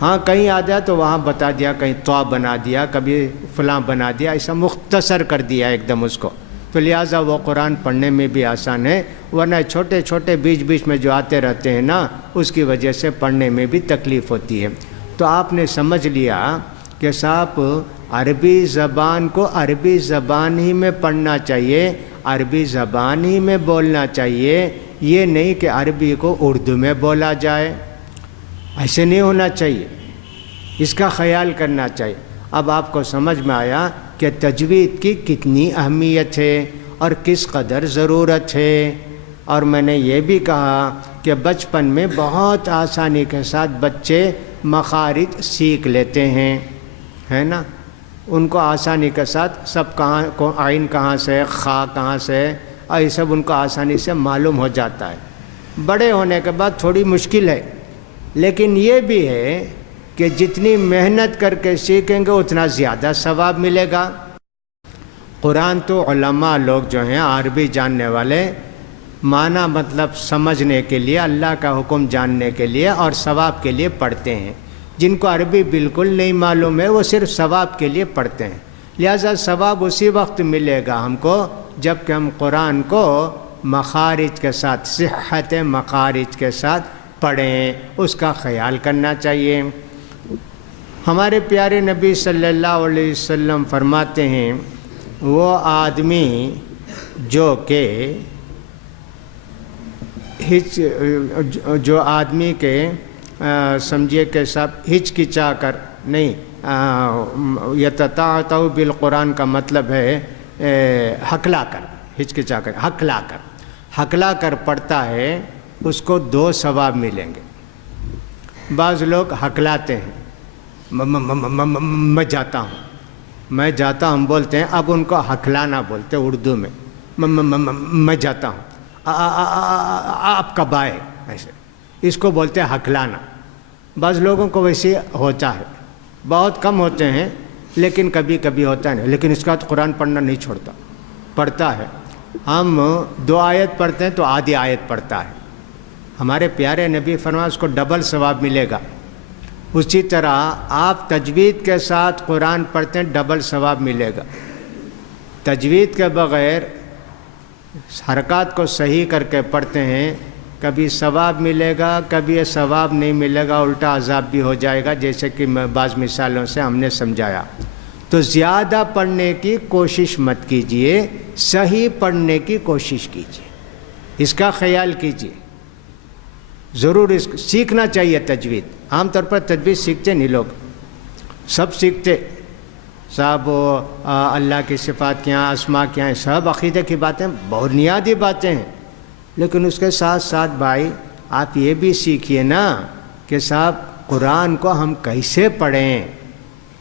ہاں کہیں آ جائے تو وہاں بتا دیا، کہیں طوا بنا دیا، کبھی فلاں بنا دیا، ایسا مختصر کر دیا ایک دم اس کو، تو لہٰذا وہ قرآن پڑھنے میں بھی آسان ہے، ورنہ چھوٹے چھوٹے بیچ بیچ میں جو آتے رہتے ہیں نا، اس کی وجہ سے پڑھنے میں بھی تکلیف ہوتی ہے۔ تو آپ نے سمجھ لیا کہ صاحب عربی زبان کو عربی زبان ہی میں پڑھنا چاہیے، عربی زبان ہی میں بولنا چاہیے، یہ نہیں کہ عربی کو اردو میں بولا جائے، ایسے نہیں ہونا چاہیے، اس کا خیال کرنا چاہیے۔ اب آپ کو سمجھ میں آیا کہ تجوید کی کتنی اہمیت ہے اور کس قدر ضرورت ہے۔ اور میں نے یہ بھی کہا کہ بچپن میں بہت آسانی کے ساتھ بچے مخارج سیکھ لیتے ہیں، ہے نا، ان کو آسانی کے ساتھ سب کہاں کو عین کہاں سے، خا کہاں سے، اور یہ سب ان کو آسانی سے معلوم ہو جاتا ہے۔ بڑے ہونے کے بعد تھوڑی مشکل ہے، لیکن یہ بھی ہے کہ جتنی محنت کر کے سیکھیں گے اتنا زیادہ ثواب ملے گا۔ قرآن تو علماء لوگ جو ہیں عربی جاننے والے، معنی مطلب سمجھنے کے لیے، اللہ کا حکم جاننے کے لیے اور ثواب کے لیے پڑھتے ہیں۔ جن کو عربی بالکل نہیں معلوم ہے وہ صرف ثواب کے لیے پڑھتے ہیں، لہذا ثواب اسی وقت ملے گا ہم کو جب کہ ہم قرآن کو مخارج کے ساتھ، صحت مخارج کے ساتھ پڑھیں، اس کا خیال کرنا چاہیے۔ ہمارے پیارے نبی صلی اللہ علیہ وسلم فرماتے ہیں، وہ آدمی جو کہ جو آدمی کے سمجھیے کہ سب ہچکچا کر نہیں، یتتعتع بالقرآن کا مطلب ہے ہکلا کر، ہچکچا کر، ہکلا کر پڑھتا ہے، اس کو 2 ثواب ملیں گے۔ بعض لوگ ہکلاتے ہیں، میں جاتا ہوں بولتے ہیں، اب ان کو ہکلانا بولتے ہیں اردو میں، میں جاتا ہوں، آپ کب آئے، ایسے اس کو بولتے ہیں ہکلانا۔ بعض لوگوں کو ویسے ہوتا ہے، بہت کم ہوتے ہیں لیکن کبھی کبھی ہوتا ہے، لیکن اس کا تو قرآن پڑھنا نہیں چھوڑتا، پڑھتا ہے۔ ہم 2 آیت پڑھتے ہیں تو آدھی آیت پڑھتا ہے۔ ہمارے پیارے نبی فرمایا اس کو ڈبل ثواب ملے گا۔ اسی طرح آپ تجوید کے ساتھ قرآن پڑھتے ہیں، ڈبل ثواب ملے گا۔ تجوید کے بغیر حرکات کو صحیح کر کے پڑھتے ہیں، کبھی ثواب ملے گا، کبھی یہ ثواب نہیں ملے گا، الٹا عذاب بھی ہو جائے گا، جیسے کہ بعض مثالوں سے ہم نے سمجھایا۔ تو زیادہ پڑھنے کی کوشش مت کیجیے، صحیح پڑھنے کی کوشش کیجیے، اس کا خیال کیجیے۔ ضرور اس سیکھنا چاہیے تجوید۔ عام طور پر تجوید سیکھتے نہیں لوگ، سب سیکھتے صاحب، اللہ کی صفات کیا، اسماء کیا ہیں، سب عقیدے کی باتیں، بنیادی باتیں ہیں، لیکن اس کے ساتھ ساتھ بھائی آپ یہ بھی سیکھیے نا کہ صاحب قرآن کو ہم کیسے پڑھیں۔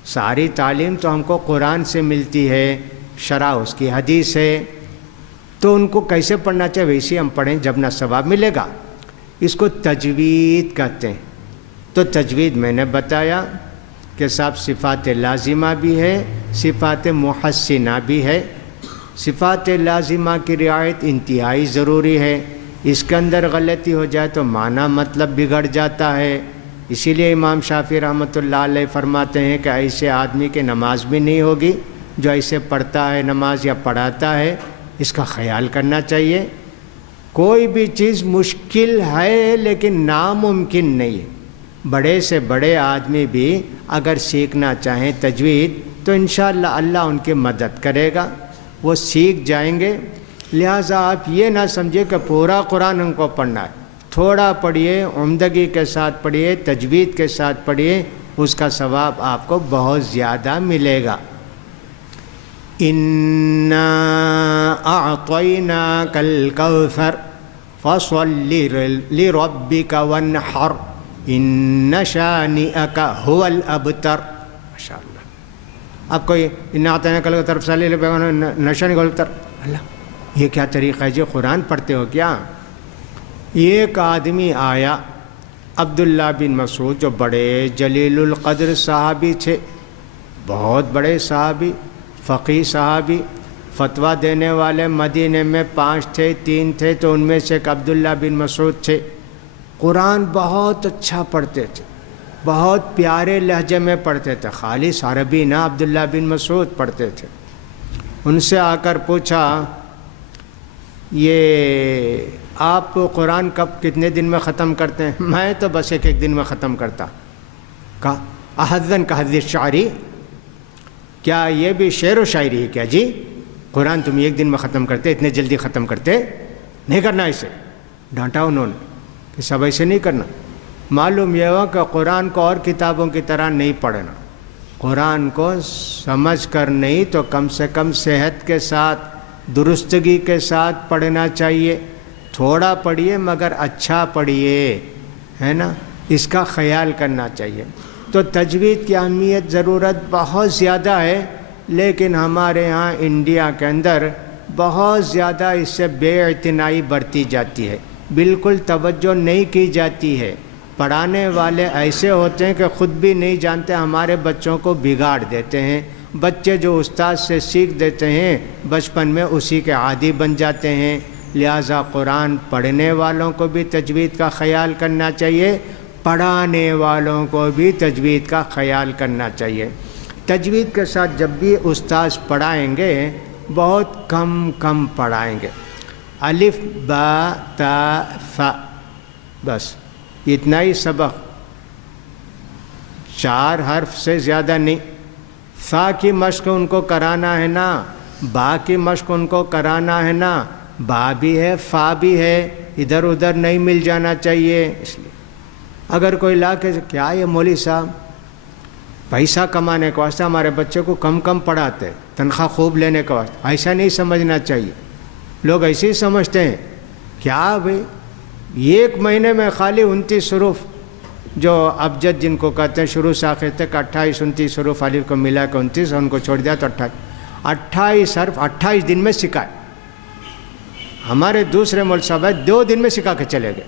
ساری تعلیم تو ہم کو قرآن سے ملتی ہے، شرح اس کی حدیث ہے، تو ان کو کیسے پڑھنا چاہیے ویسے ہم پڑھیں، جب نہ ثواب ملے گا۔ اس کو تجوید کہتے ہیں۔ تو تجوید میں نے بتایا کہ صاحب صفات لازمہ بھی ہے، صفات محسنہ بھی ہے۔ صفات لازمہ کی رعایت انتہائی ضروری ہے، اس کے اندر غلطی ہو جائے تو معنی مطلب بگڑ جاتا ہے۔ اسی لیے امام شافعی رحمۃ اللہ علیہ فرماتے ہیں کہ ایسے آدمی کی نماز بھی نہیں ہوگی جو ایسے پڑھتا ہے نماز یا پڑھاتا ہے، اس کا خیال کرنا چاہیے۔ کوئی بھی چیز مشکل ہے لیکن ناممکن نہیں ہے۔ بڑے سے بڑے آدمی بھی اگر سیکھنا چاہیں تجوید تو انشاءاللہ اللہ ان کی مدد کرے گا، وہ سیکھ جائیں گے۔ لہٰذا آپ یہ نہ سمجھے کہ پورا قرآن ہم کو پڑھنا ہے، تھوڑا پڑھیے، عمدگی کے ساتھ پڑھیے، تجوید کے ساتھ پڑھیے، اس کا ثواب آپ کو بہت زیادہ ملے گا۔ اِنَّا أَعْطَيْنَاكَ الْكَوْثَرَ فَصَلِّ لِرَبِّكَ وَانْحَرْ إِنَّ شَانِئَكَ هُوَ الْأَبْتَرُ۔ ماشاء اللہ۔ اب کوئی اِنَّا أَعْطَيْنَاكَ الْكَوْثَرَ فَصَلِّ لِرَبِّكَ وَانْحَرْ إِنَّ شَانِئَكَ هُوَ الْأَبْتَرُ، اللہ یہ کیا طریقہ ہے جی، قرآن پڑھتے ہو کیا؟ یہ ایک آدمی آیا عبداللہ بن مسعود جو بڑے جلیل القدر صحابی تھے، بہت بڑے صحابی، فقیہ صحابی، فتویٰ دینے والے مدینے میں 5 تھے، 3 تھے، تو ان میں سے ایک عبداللہ بن مسعود تھے۔ قرآن بہت اچھا پڑھتے تھے، بہت پیارے لہجے میں پڑھتے تھے، خالص عربی نہ عبداللہ بن مسعود پڑھتے تھے۔ ان سے آ کر پوچھا، یہ آپ قرآن کتنے دن میں ختم کرتے ہیں؟ میں تو بس ایک دن میں ختم کرتا۔ کہا احذن کا حدیث شاعری، کیا یہ بھی شعر و شاعری ہے کیا جی؟ قرآن تم ایک دن میں ختم کرتے، اتنے جلدی ختم کرتے؟ نہیں کرنا اسے۔ ڈانٹا انہوں نے کہ سب ایسے نہیں کرنا۔ معلوم یہ ہوا کہ قرآن کو اور کتابوں کی طرح نہیں پڑھنا، قرآن کو سمجھ کر نہیں تو کم سے کم صحت کے ساتھ، درستگی کے ساتھ پڑھنا چاہیے۔ تھوڑا پڑھیے مگر اچھا پڑھیے، ہے نا، اس کا خیال کرنا چاہیے۔ تو تجوید کی اہمیت ضرورت بہت زیادہ ہے، لیکن ہمارے ہاں انڈیا کے اندر بہت زیادہ اس سے بے اعتنائی برتی جاتی ہے، بالکل توجہ نہیں کی جاتی ہے۔ پڑھانے والے ایسے ہوتے ہیں کہ خود بھی نہیں جانتے، ہمارے بچوں کو بگاڑ دیتے ہیں۔ بچے جو استاد سے سیکھ دیتے ہیں بچپن میں اسی کے عادی بن جاتے ہیں۔ لہٰذا قرآن پڑھنے والوں کو بھی تجوید کا خیال کرنا چاہیے، پڑھانے والوں کو بھی تجوید کا خیال کرنا چاہیے۔ تجوید کے ساتھ جب بھی استاذ پڑھائیں گے بہت کم پڑھائیں گے، الف با تا فا، بس اتنا ہی سبق، 4 حرف سے زیادہ نہیں۔ فا کی مشق ان کو کرانا ہے نا، با کی مشق ان کو کرانا ہے نا، با بھی ہے فا بھی ہے، ادھر ادھر نہیں مل جانا چاہیے۔ اس لیے اگر کوئی لا کے کیا یہ مولوی صاحب پیسہ کمانے کے واسطے ہمارے بچے کو کم پڑھاتے، تنخواہ خوب لینے کے واسطے، ایسا نہیں سمجھنا چاہیے۔ لوگ ایسے ہی سمجھتے ہیں، کیا بھئی 1 مہینے میں خالی 29 حروف جو ابجد جن کو کہتے ہیں شروع سے آخر تک 28 29 حروف الف کو ملا کے 29، ان کو چھوڑ دیا تو 28 حرف 28 دن میں سکھائے۔ ہمارے دوسرے مولوی صاحب 2 دن میں سکھا کے چلے گئے۔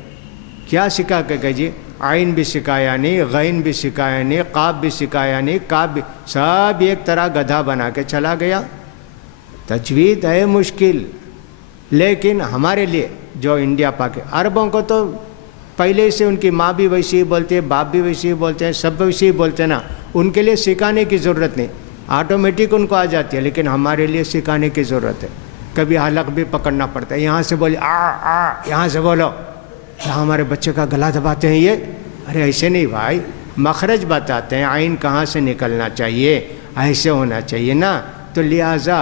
کیا سکھا کے گئے جی؟ عین بھی سکھایا نہیں، غین بھی سکھایا نہیں، قاف بھی سکھایا نہیں، کاف بھی، سب ایک طرح گدھا بنا کے چلا گیا۔ تجوید ہے مشکل، لیکن ہمارے لیے جو انڈیا عربوں کو تو پہلے سے ان کی ماں بھی ویسی ہی بولتی ہے، باپ بھی ویسی ہی بولتے ہیں، سب ویسی ہی بولتے ہیں نا، ان کے لیے سکھانے کی ضرورت نہیں، آٹومیٹک ان کو آ جاتی ہے۔ لیکن ہمارے لیے سکھانے کی ضرورت ہے، کبھی حلق بھی پکڑنا پڑتا ہے، یہاں سے بولے آ، یہاں سے بولو، کیا ہمارے بچے کا گلا دباتے ہیں یہ؟ ارے ایسے نہیں بھائی، مخرج بتاتے ہیں، عین کہاں سے نکلنا چاہیے، ایسے ہونا چاہیے نا۔ تو لہٰذا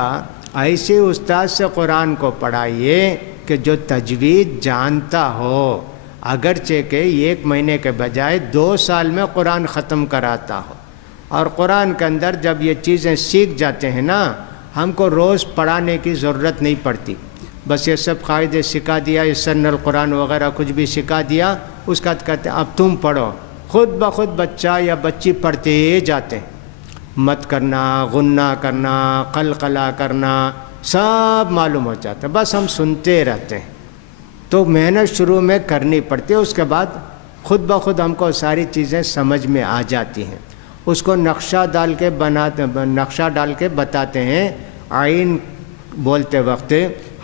ایسے استاد سے قرآن کو پڑھائیے کہ جو تجوید جانتا ہو، اگرچہ کہ 1 مہینے کے بجائے 2 سال میں قرآن ختم کراتا ہو۔ اور قرآن کے اندر جب یہ چیزیں سیکھ جاتے ہیں نا، ہم کو روز پڑھانے کی ضرورت نہیں پڑتی، بس یہ سب قاعدے سکھا دیا، یہ سن القرآن وغیرہ کچھ بھی سکھا دیا، اس کا کہتے ہیں اب تم پڑھو، خود بخود بچہ یا بچی پڑھتے جاتے ہیں۔ مت کرنا، غنہ کرنا، قلقلہ کرنا، سب معلوم ہو جاتا ہے، بس ہم سنتے رہتے ہیں۔ تو محنت شروع میں کرنی پڑتی ہے، اس کے بعد خود بخود ہم کو ساری چیزیں سمجھ میں آ جاتی ہیں۔ اس کو نقشہ ڈال کے بتاتے ہیں، عین بولتے وقت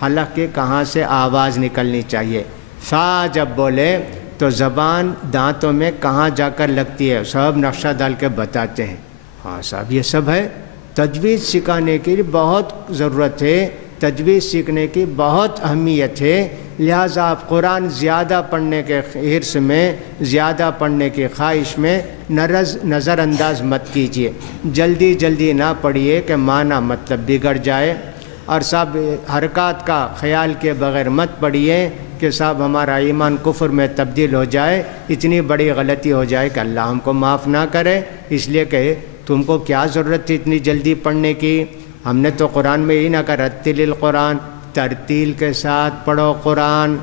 حلق کے کہاں سے آواز نکلنی چاہیے، فا جب بولے تو زبان دانتوں میں کہاں جا کر لگتی ہے، سب نقشہ ڈال کے بتاتے ہیں۔ ہاں صاحب یہ سب ہے، تجوید سکھانے کی بہت ضرورت ہے، تجوید سیکھنے کی بہت اہمیت ہے۔ لہٰذا آپ قرآن زیادہ پڑھنے کے حرص میں، زیادہ پڑھنے کی خواہش میں نظر انداز مت کیجیے، جلدی نہ پڑھیے کہ معنی مطلب بگڑ جائے، اور صاحب حرکات کا خیال کے بغیر مت پڑھیے کہ صاحب ہمارا ایمان کفر میں تبدیل ہو جائے، اتنی بڑی غلطی ہو جائے کہ اللہ ہم کو معاف نہ کرے، اس لیے کہ تم کو کیا ضرورت تھی اتنی جلدی پڑھنے کی؟ ہم نے تو قرآن میں یہی نہ کہا رتل القرآن، ترتیل کے ساتھ پڑھو قرآن،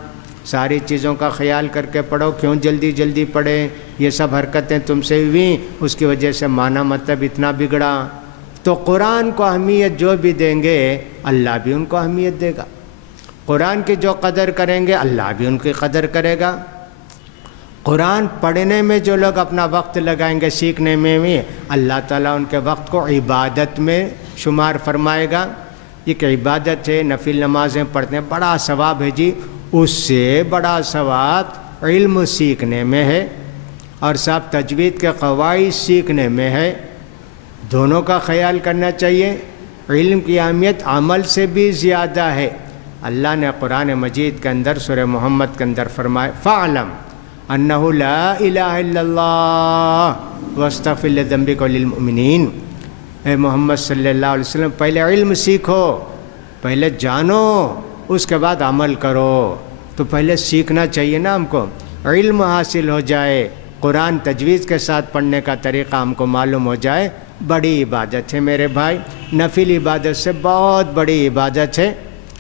ساری چیزوں کا خیال کر کے پڑھو، کیوں جلدی پڑھے؟ یہ سب حرکتیں تم سے ہوئیں، اس کی وجہ سے معنی مطلب اتنا بگڑا۔ تو قرآن کو اہمیت جو بھی دیں گے اللہ بھی ان کو اہمیت دے گا۔ قرآن کی جو قدر کریں گے اللہ بھی ان کی قدر کرے گا۔ قرآن پڑھنے میں جو لوگ اپنا وقت لگائیں گے سیکھنے میں بھی، اللہ تعالیٰ ان کے وقت کو عبادت میں شمار فرمائے گا۔ یہ کہ عبادت ہے، نفل نمازیں پڑھتے ہیں، بڑا ثواب ہے جی، اس سے بڑا ثواب علم سیکھنے میں ہے، اور صاحب تجوید کے قواعد سیکھنے میں ہے۔ دونوں کا خیال کرنا چاہیے۔ علم کی اہمیت عمل سے بھی زیادہ ہے۔ اللہ نے قرآن مجید کے اندر سورہ محمد کے اندر فرمایا فَاعْلَمْ أَنَّهُ لَا إِلَهَ إِلَّا اللَّهُ وَاسْتَغْفِرْ لِذَنبِكَ وَلِلْمُؤْمِنِينَ۔ اے محمد صلی اللہ علیہ وسلم پہلے علم سیکھو، پہلے جانو، اس کے بعد عمل کرو۔ تو پہلے سیکھنا چاہیے نا ہم کو، علم حاصل ہو جائے، قرآن تجوید کے ساتھ پڑھنے کا طریقہ ہم کو معلوم ہو جائے، بڑی عبادت ہے میرے بھائی، نفل عبادت سے بہت بڑی عبادت ہے،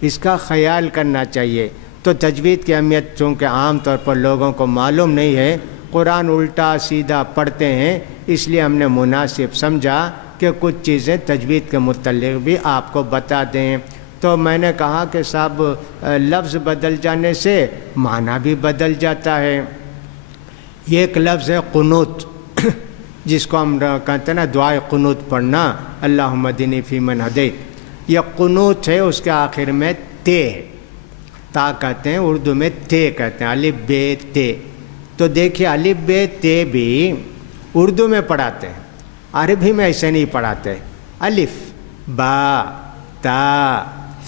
اس کا خیال کرنا چاہیے۔ تو تجوید کی اہمیت چونکہ عام طور پر لوگوں کو معلوم نہیں ہے، قرآن الٹا سیدھا پڑھتے ہیں، اس لیے ہم نے مناسب سمجھا کہ کچھ چیزیں تجوید کے متعلق بھی آپ کو بتا دیں۔ تو میں نے کہا کہ صاحب لفظ بدل جانے سے معنی بھی بدل جاتا ہے۔ یہ ایک لفظ ہے قنوت، جس کو ہم کہتے ہیں نا دعائے قنوت پڑھنا، اللہم اہدنی فیمن ہدیت۔ یہ قنوت ہے، اس کے آخر میں تے ہے، تا کہتے ہیں، اردو میں تے کہتے ہیں، الف بے تے۔ تو دیکھیے الف بے تے بھی اردو میں پڑھاتے ہیں، عربی میں ایسے نہیں پڑھاتے۔ الف با تا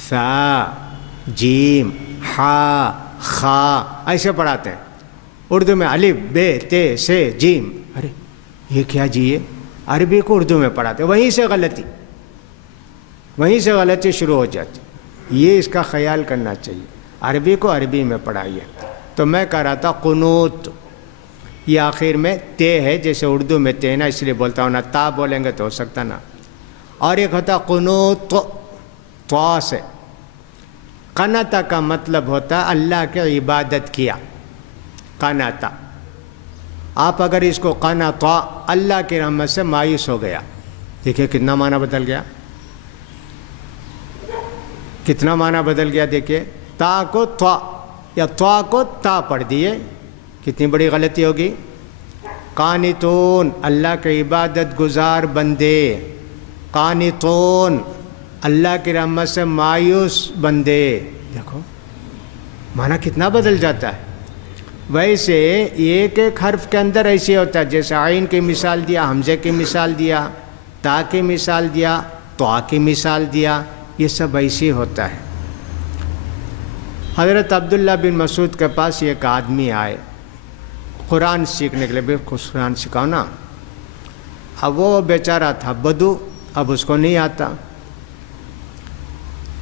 ثا جیم ہا خا ایسے پڑھاتے ہیں، اردو میں الف بے تے سے جیم۔ ارے یہ کیا جی، یہ عربی کو اردو میں پڑھاتے، وہیں سے غلطی شروع ہو جاتی۔ یہ اس کا خیال کرنا چاہیے، عربی کو عربی میں پڑھائیے۔ تو میں کہہ رہا تھا قنوت، یہ آخر میں تے ہے، جیسے اردو میں تے نا، اس لیے بولتا ہوں نا، تا بولیں گے تو ہو سکتا نا۔ اور ایک ہوتا قنوت تو سے، قناتا کا مطلب ہوتا ہے اللہ کی عبادت کیا، قناتا۔ آپ اگر اس کو قناتا اللہ کی رحمت سے مایوس ہو گیا، دیکھیے کتنا معنی بدل گیا، کتنا معنی بدل گیا۔ دیکھیے تا کو تا یا تا کو تا پڑھ دیے، کتنی بڑی غلطی ہوگی۔ قانتون اللہ کے عبادت گزار بندے، قانتون اللہ کی رحمت سے مایوس بندے، دیکھو معنی کتنا بدل جاتا ہے۔ ویسے ایک ایک حرف کے اندر ایسے ہوتا ہے، جیسے عین کی مثال دیا، حمزے کی مثال دیا، تا کی مثال دیا، طا کی مثال دیا، یہ سب ایسے ہوتا ہے۔ حضرت عبداللہ بن مسعود کے پاس ایک آدمی آئے قرآن سیکھنے کے لیے، بھی قرآن سکھاؤ نا۔ اب وہ بیچارہ تھا بدو، اب اس کو نہیں آتا۔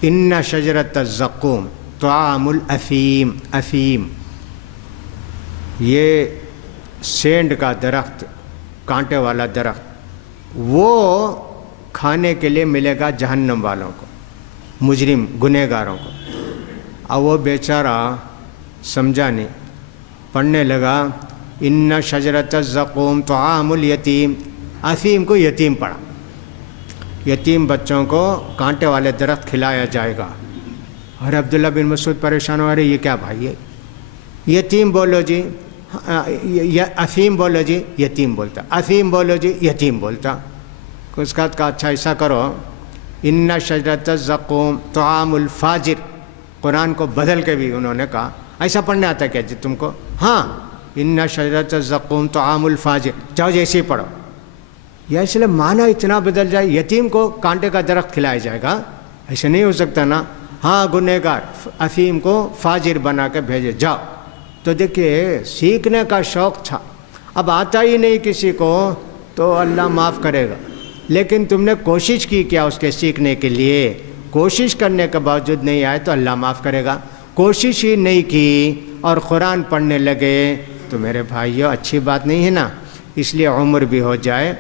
ان شجرۃ الزقوم طعام الافیم، افیم یہ سینڈ کا درخت، کانٹے والا درخت، وہ کھانے کے لیے ملے گا جہنم والوں کو، مجرم گنہگاروں کو۔ اب وہ بیچارہ سمجھا نہیں، پڑھنے لگا ان شجرۃ الزقوم طعام الیتیم، افیم کو یتیم پڑھا، یتیم بچوں کو کانٹے والے درخت کھلایا جائے گا۔ اور عبداللہ بن مسعود پریشان ہو رہے، یہ کیا بھائی ہے، یتیم بولو جی، افیم بولو جی، یتیم بولتا، افیم بولو جی، یتیم بولتا۔ اس کا کہا اچھا ایسا کرو، ان شجرۃ الزقوم طعام الفاجر، قرآن کو بدل کے بھی انہوں نے کہا، ایسا پڑھنے آتا ہے کیا جی تم کو؟ ہاں، ان شجرۃ الزقوم طعام الفاجر، چاہو جیسے ہی پڑھو۔ یا اس لیے معنی اتنا بدل جائے، یتیم کو کانٹے کا درخت کھلایا جائے گا، ایسے نہیں ہو سکتا نا۔ ہاں گنہگار، افیم کو فاجر بنا کے بھیجے جاؤ۔ تو دیکھیے سیکھنے کا شوق تھا، اب آتا ہی نہیں کسی کو تو اللہ معاف کرے گا، لیکن تم نے کوشش کی کیا اس کے سیکھنے کے لیے؟ کوشش کرنے کے باوجود نہیں آئے تو اللہ معاف کرے گا۔ کوشش ہی نہیں کی اور قرآن پڑھنے لگے تو میرے بھائیوں اچھی بات نہیں ہے نا۔ اس لیے عمر بھی ہو جائے،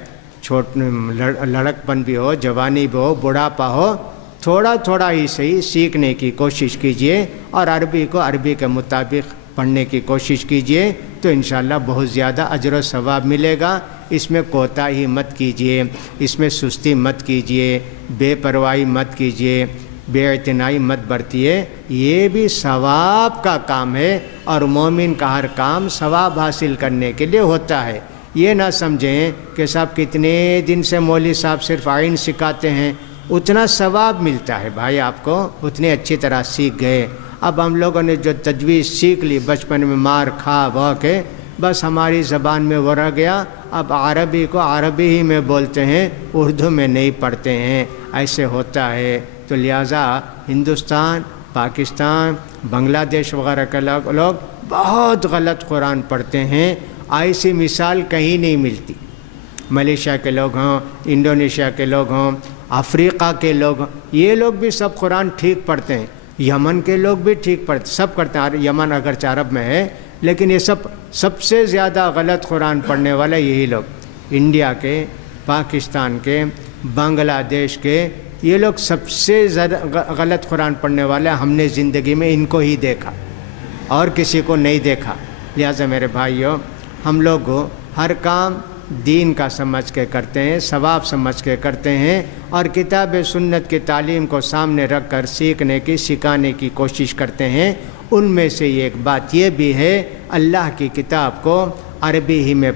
لڑک پن بھی ہو، جوانی بھی ہو، بڑھاپا ہو، تھوڑا تھوڑا ہی صحیح سیکھنے کی کوشش کیجئے، اور عربی کو عربی کے مطابق پڑھنے کی کوشش کیجئے تو انشاءاللہ بہت زیادہ اجر و ثواب ملے گا۔ اس میں کوتاہی مت کیجئے، اس میں سستی مت کیجئے، بے پرواہی مت کیجئے۔ بے اعتنائی مت برتیے، یہ بھی ثواب کا کام ہے، اور مومن کا ہر کام ثواب حاصل کرنے کے لیے ہوتا ہے۔ یہ نہ سمجھیں کہ صاحب کتنے دن سے مولوی صاحب صرف آئین سکھاتے ہیں، اتنا ثواب ملتا ہے بھائی آپ کو، اتنے اچھی طرح سیکھ گئے۔ اب ہم لوگوں نے جو تجویز سیکھ لی بچپن میں مار کھا وہ کے، بس ہماری زبان میں وہ رہ گیا، اب عربی کو عربی ہی میں بولتے ہیں، اردو میں نہیں پڑھتے ہیں، ایسے ہوتا ہے۔ تو لہٰذا ہندوستان، پاکستان، بنگلہ دیش وغیرہ کے لوگ بہت غلط قرآن پڑھتے ہیں، ایسی مثال کہیں نہیں ملتی۔ ملیشیا کے لوگ ہوں، انڈونیشیا کے لوگ ہوں، افریقہ کے لوگ، یہ لوگ بھی سب قرآن ٹھیک پڑھتے ہیں، یمن کے لوگ بھی ٹھیک پڑھتے، سب کرتے ہیں۔ یمن اگرچہ عرب میں ہے، لیکن یہ سب سے زیادہ غلط قرآن پڑھنے والے یہی لوگ، انڈیا کے، پاکستان کے، بنگلہ دیش کے، یہ لوگ سب سے زیادہ غلط قرآن پڑھنے والے، ہم نے زندگی میں ان کو ہی دیکھا اور کسی کو نہیں دیکھا۔ لہٰذا میرے بھائیوں، ہم لوگ ہر کام دین کا سمجھ کے کرتے ہیں، ثواب سمجھ کے کرتے ہیں، اور کتاب سنت کی تعلیم کو سامنے رکھ کر سیکھنے کی، سکھانے کی کوشش کرتے ہیں۔ ان میں سے ایک بات یہ بھی ہے، اللہ کی کتاب کو عربی ہی میں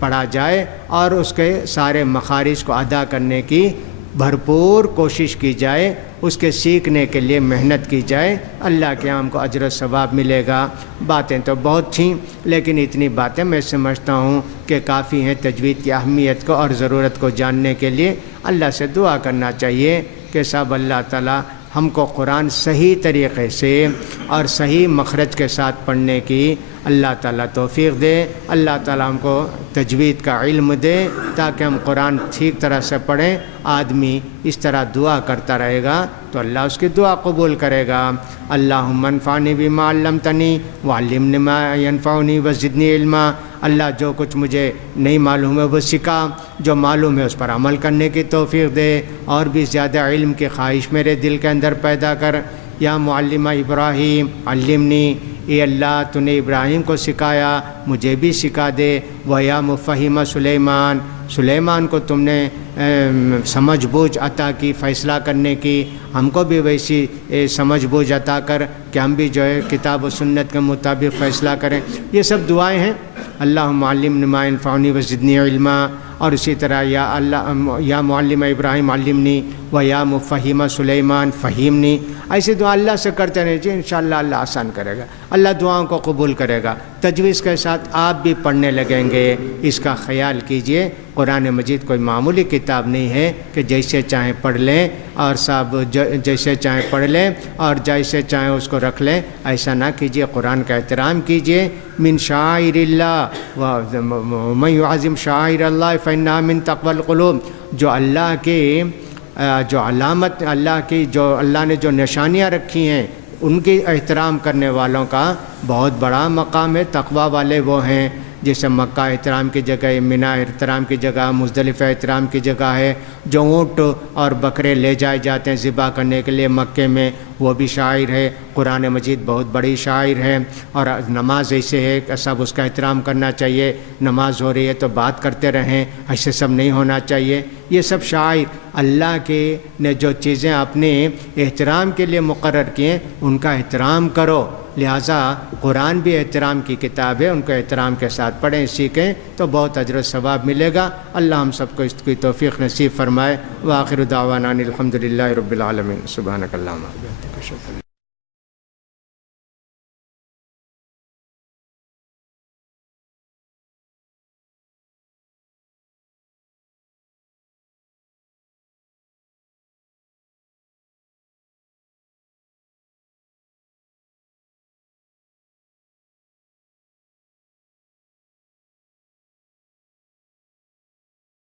پڑھا جائے اور اس کے سارے مخارج کو ادا کرنے کی بھرپور کوشش کی جائے، اس کے سیکھنے کے لیے محنت کی جائے، اللہ کے ہم کو اجر و ثواب ملے گا۔ باتیں تو بہت تھیں، لیکن اتنی باتیں میں سمجھتا ہوں کہ کافی ہیں تجوید کی اہمیت کو اور ضرورت کو جاننے کے لیے۔ اللہ سے دعا کرنا چاہیے کہ صاحب اللہ تعالیٰ ہم کو قرآن صحیح طریقے سے اور صحیح مخرج کے ساتھ پڑھنے کی اللہ تعالیٰ توفیق دے، اللہ تعالیٰ ہم کو تجوید کا علم دے تاکہ ہم قرآن ٹھیک طرح سے پڑھیں۔ آدمی اس طرح دعا کرتا رہے گا تو اللہ اس کی دعا قبول کرے گا۔ اللہم انفعنی بما علمتنی وعلمنی ما ینفعنی وزدنی علما۔ اللہ جو کچھ مجھے نہیں معلوم ہے وہ سکھا، جو معلوم ہے اس پر عمل کرنے کی توفیق دے، اور بھی زیادہ علم کی خواہش میرے دل کے اندر پیدا کر۔ یا معلم ابراہیم علمنی، اے اللہ تو نے ابراہیم کو سکھایا، مجھے بھی سکھا دے۔ ویا مفہم سلیمان، سلیمان کو تم نے سمجھ بوجھ عطا کی فیصلہ کرنے کی، ہم کو بھی ویسی سمجھ بوجھ عطا کر کہ ہم بھی جو ہے کتاب و سنت کے مطابق فیصلہ کریں۔ یہ سب دعائیں ہیں۔ اللہم علمنی ما ینفعنی وزدنی علما، اور اسی طرح یا معلم ابراہیم علمنی و یا مفہم سلیمان فہمنی، ایسی دعا اللہ سے کرتے رہے جی، انشاءاللہ اللہ آسان کرے گا، اللہ دعاؤں کو قبول کرے گا۔ تجویز کے ساتھ آپ بھی پڑھنے لگیں گے، اس کا خیال کیجئے۔ قرآن مجید کوئی معمولی کتاب نہیں ہے کہ جیسے چاہیں پڑھ لیں اور صاحب جیسے چاہیں پڑھ لیں اور جیسے چاہیں اس کو رکھ لیں، ایسا نہ کیجئے۔ قرآن کا احترام کیجئے۔ من شعائر اللہ ومن یعظم شعائر اللہ فإنہا من تقوی القلوب، جو اللہ کی جو علامت، اللہ کی جو اللہ نے جو نشانیاں رکھی ہیں، ان کی احترام کرنے والوں کا بہت بڑا مقام ہے۔ تقوی والے وہ ہیں جیسے مکہ احترام کی جگہ ہے، منی احترام کی جگہ، مزدلفہ احترام کی جگہ ہے، جو اونٹ اور بکرے لے جائے جاتے ہیں ذبح کرنے کے لیے مکے میں، وہ بھی شاعر ہے۔ قرآن مجید بہت بڑی شاعر ہے، اور نماز ایسے ہے کہ سب اس کا احترام کرنا چاہیے۔ نماز ہو رہی ہے تو بات کرتے رہیں، ایسے سب نہیں ہونا چاہیے۔ یہ سب شاعر اللہ کے نے جو چیزیں اپنے احترام کے لیے مقرر کیے ان کا احترام کرو۔ لہٰذا قرآن بھی احترام کی کتاب ہے، ان کو احترام کے ساتھ پڑھیں، سیکھیں تو بہت اجر و ثواب ملے گا۔ اللہ ہم سب کو اس کی توفیق نصیب فرمائے۔ وآخر دعوانا الحمد للہ رب العالمین۔ سبحانک اللہم و بحمدک۔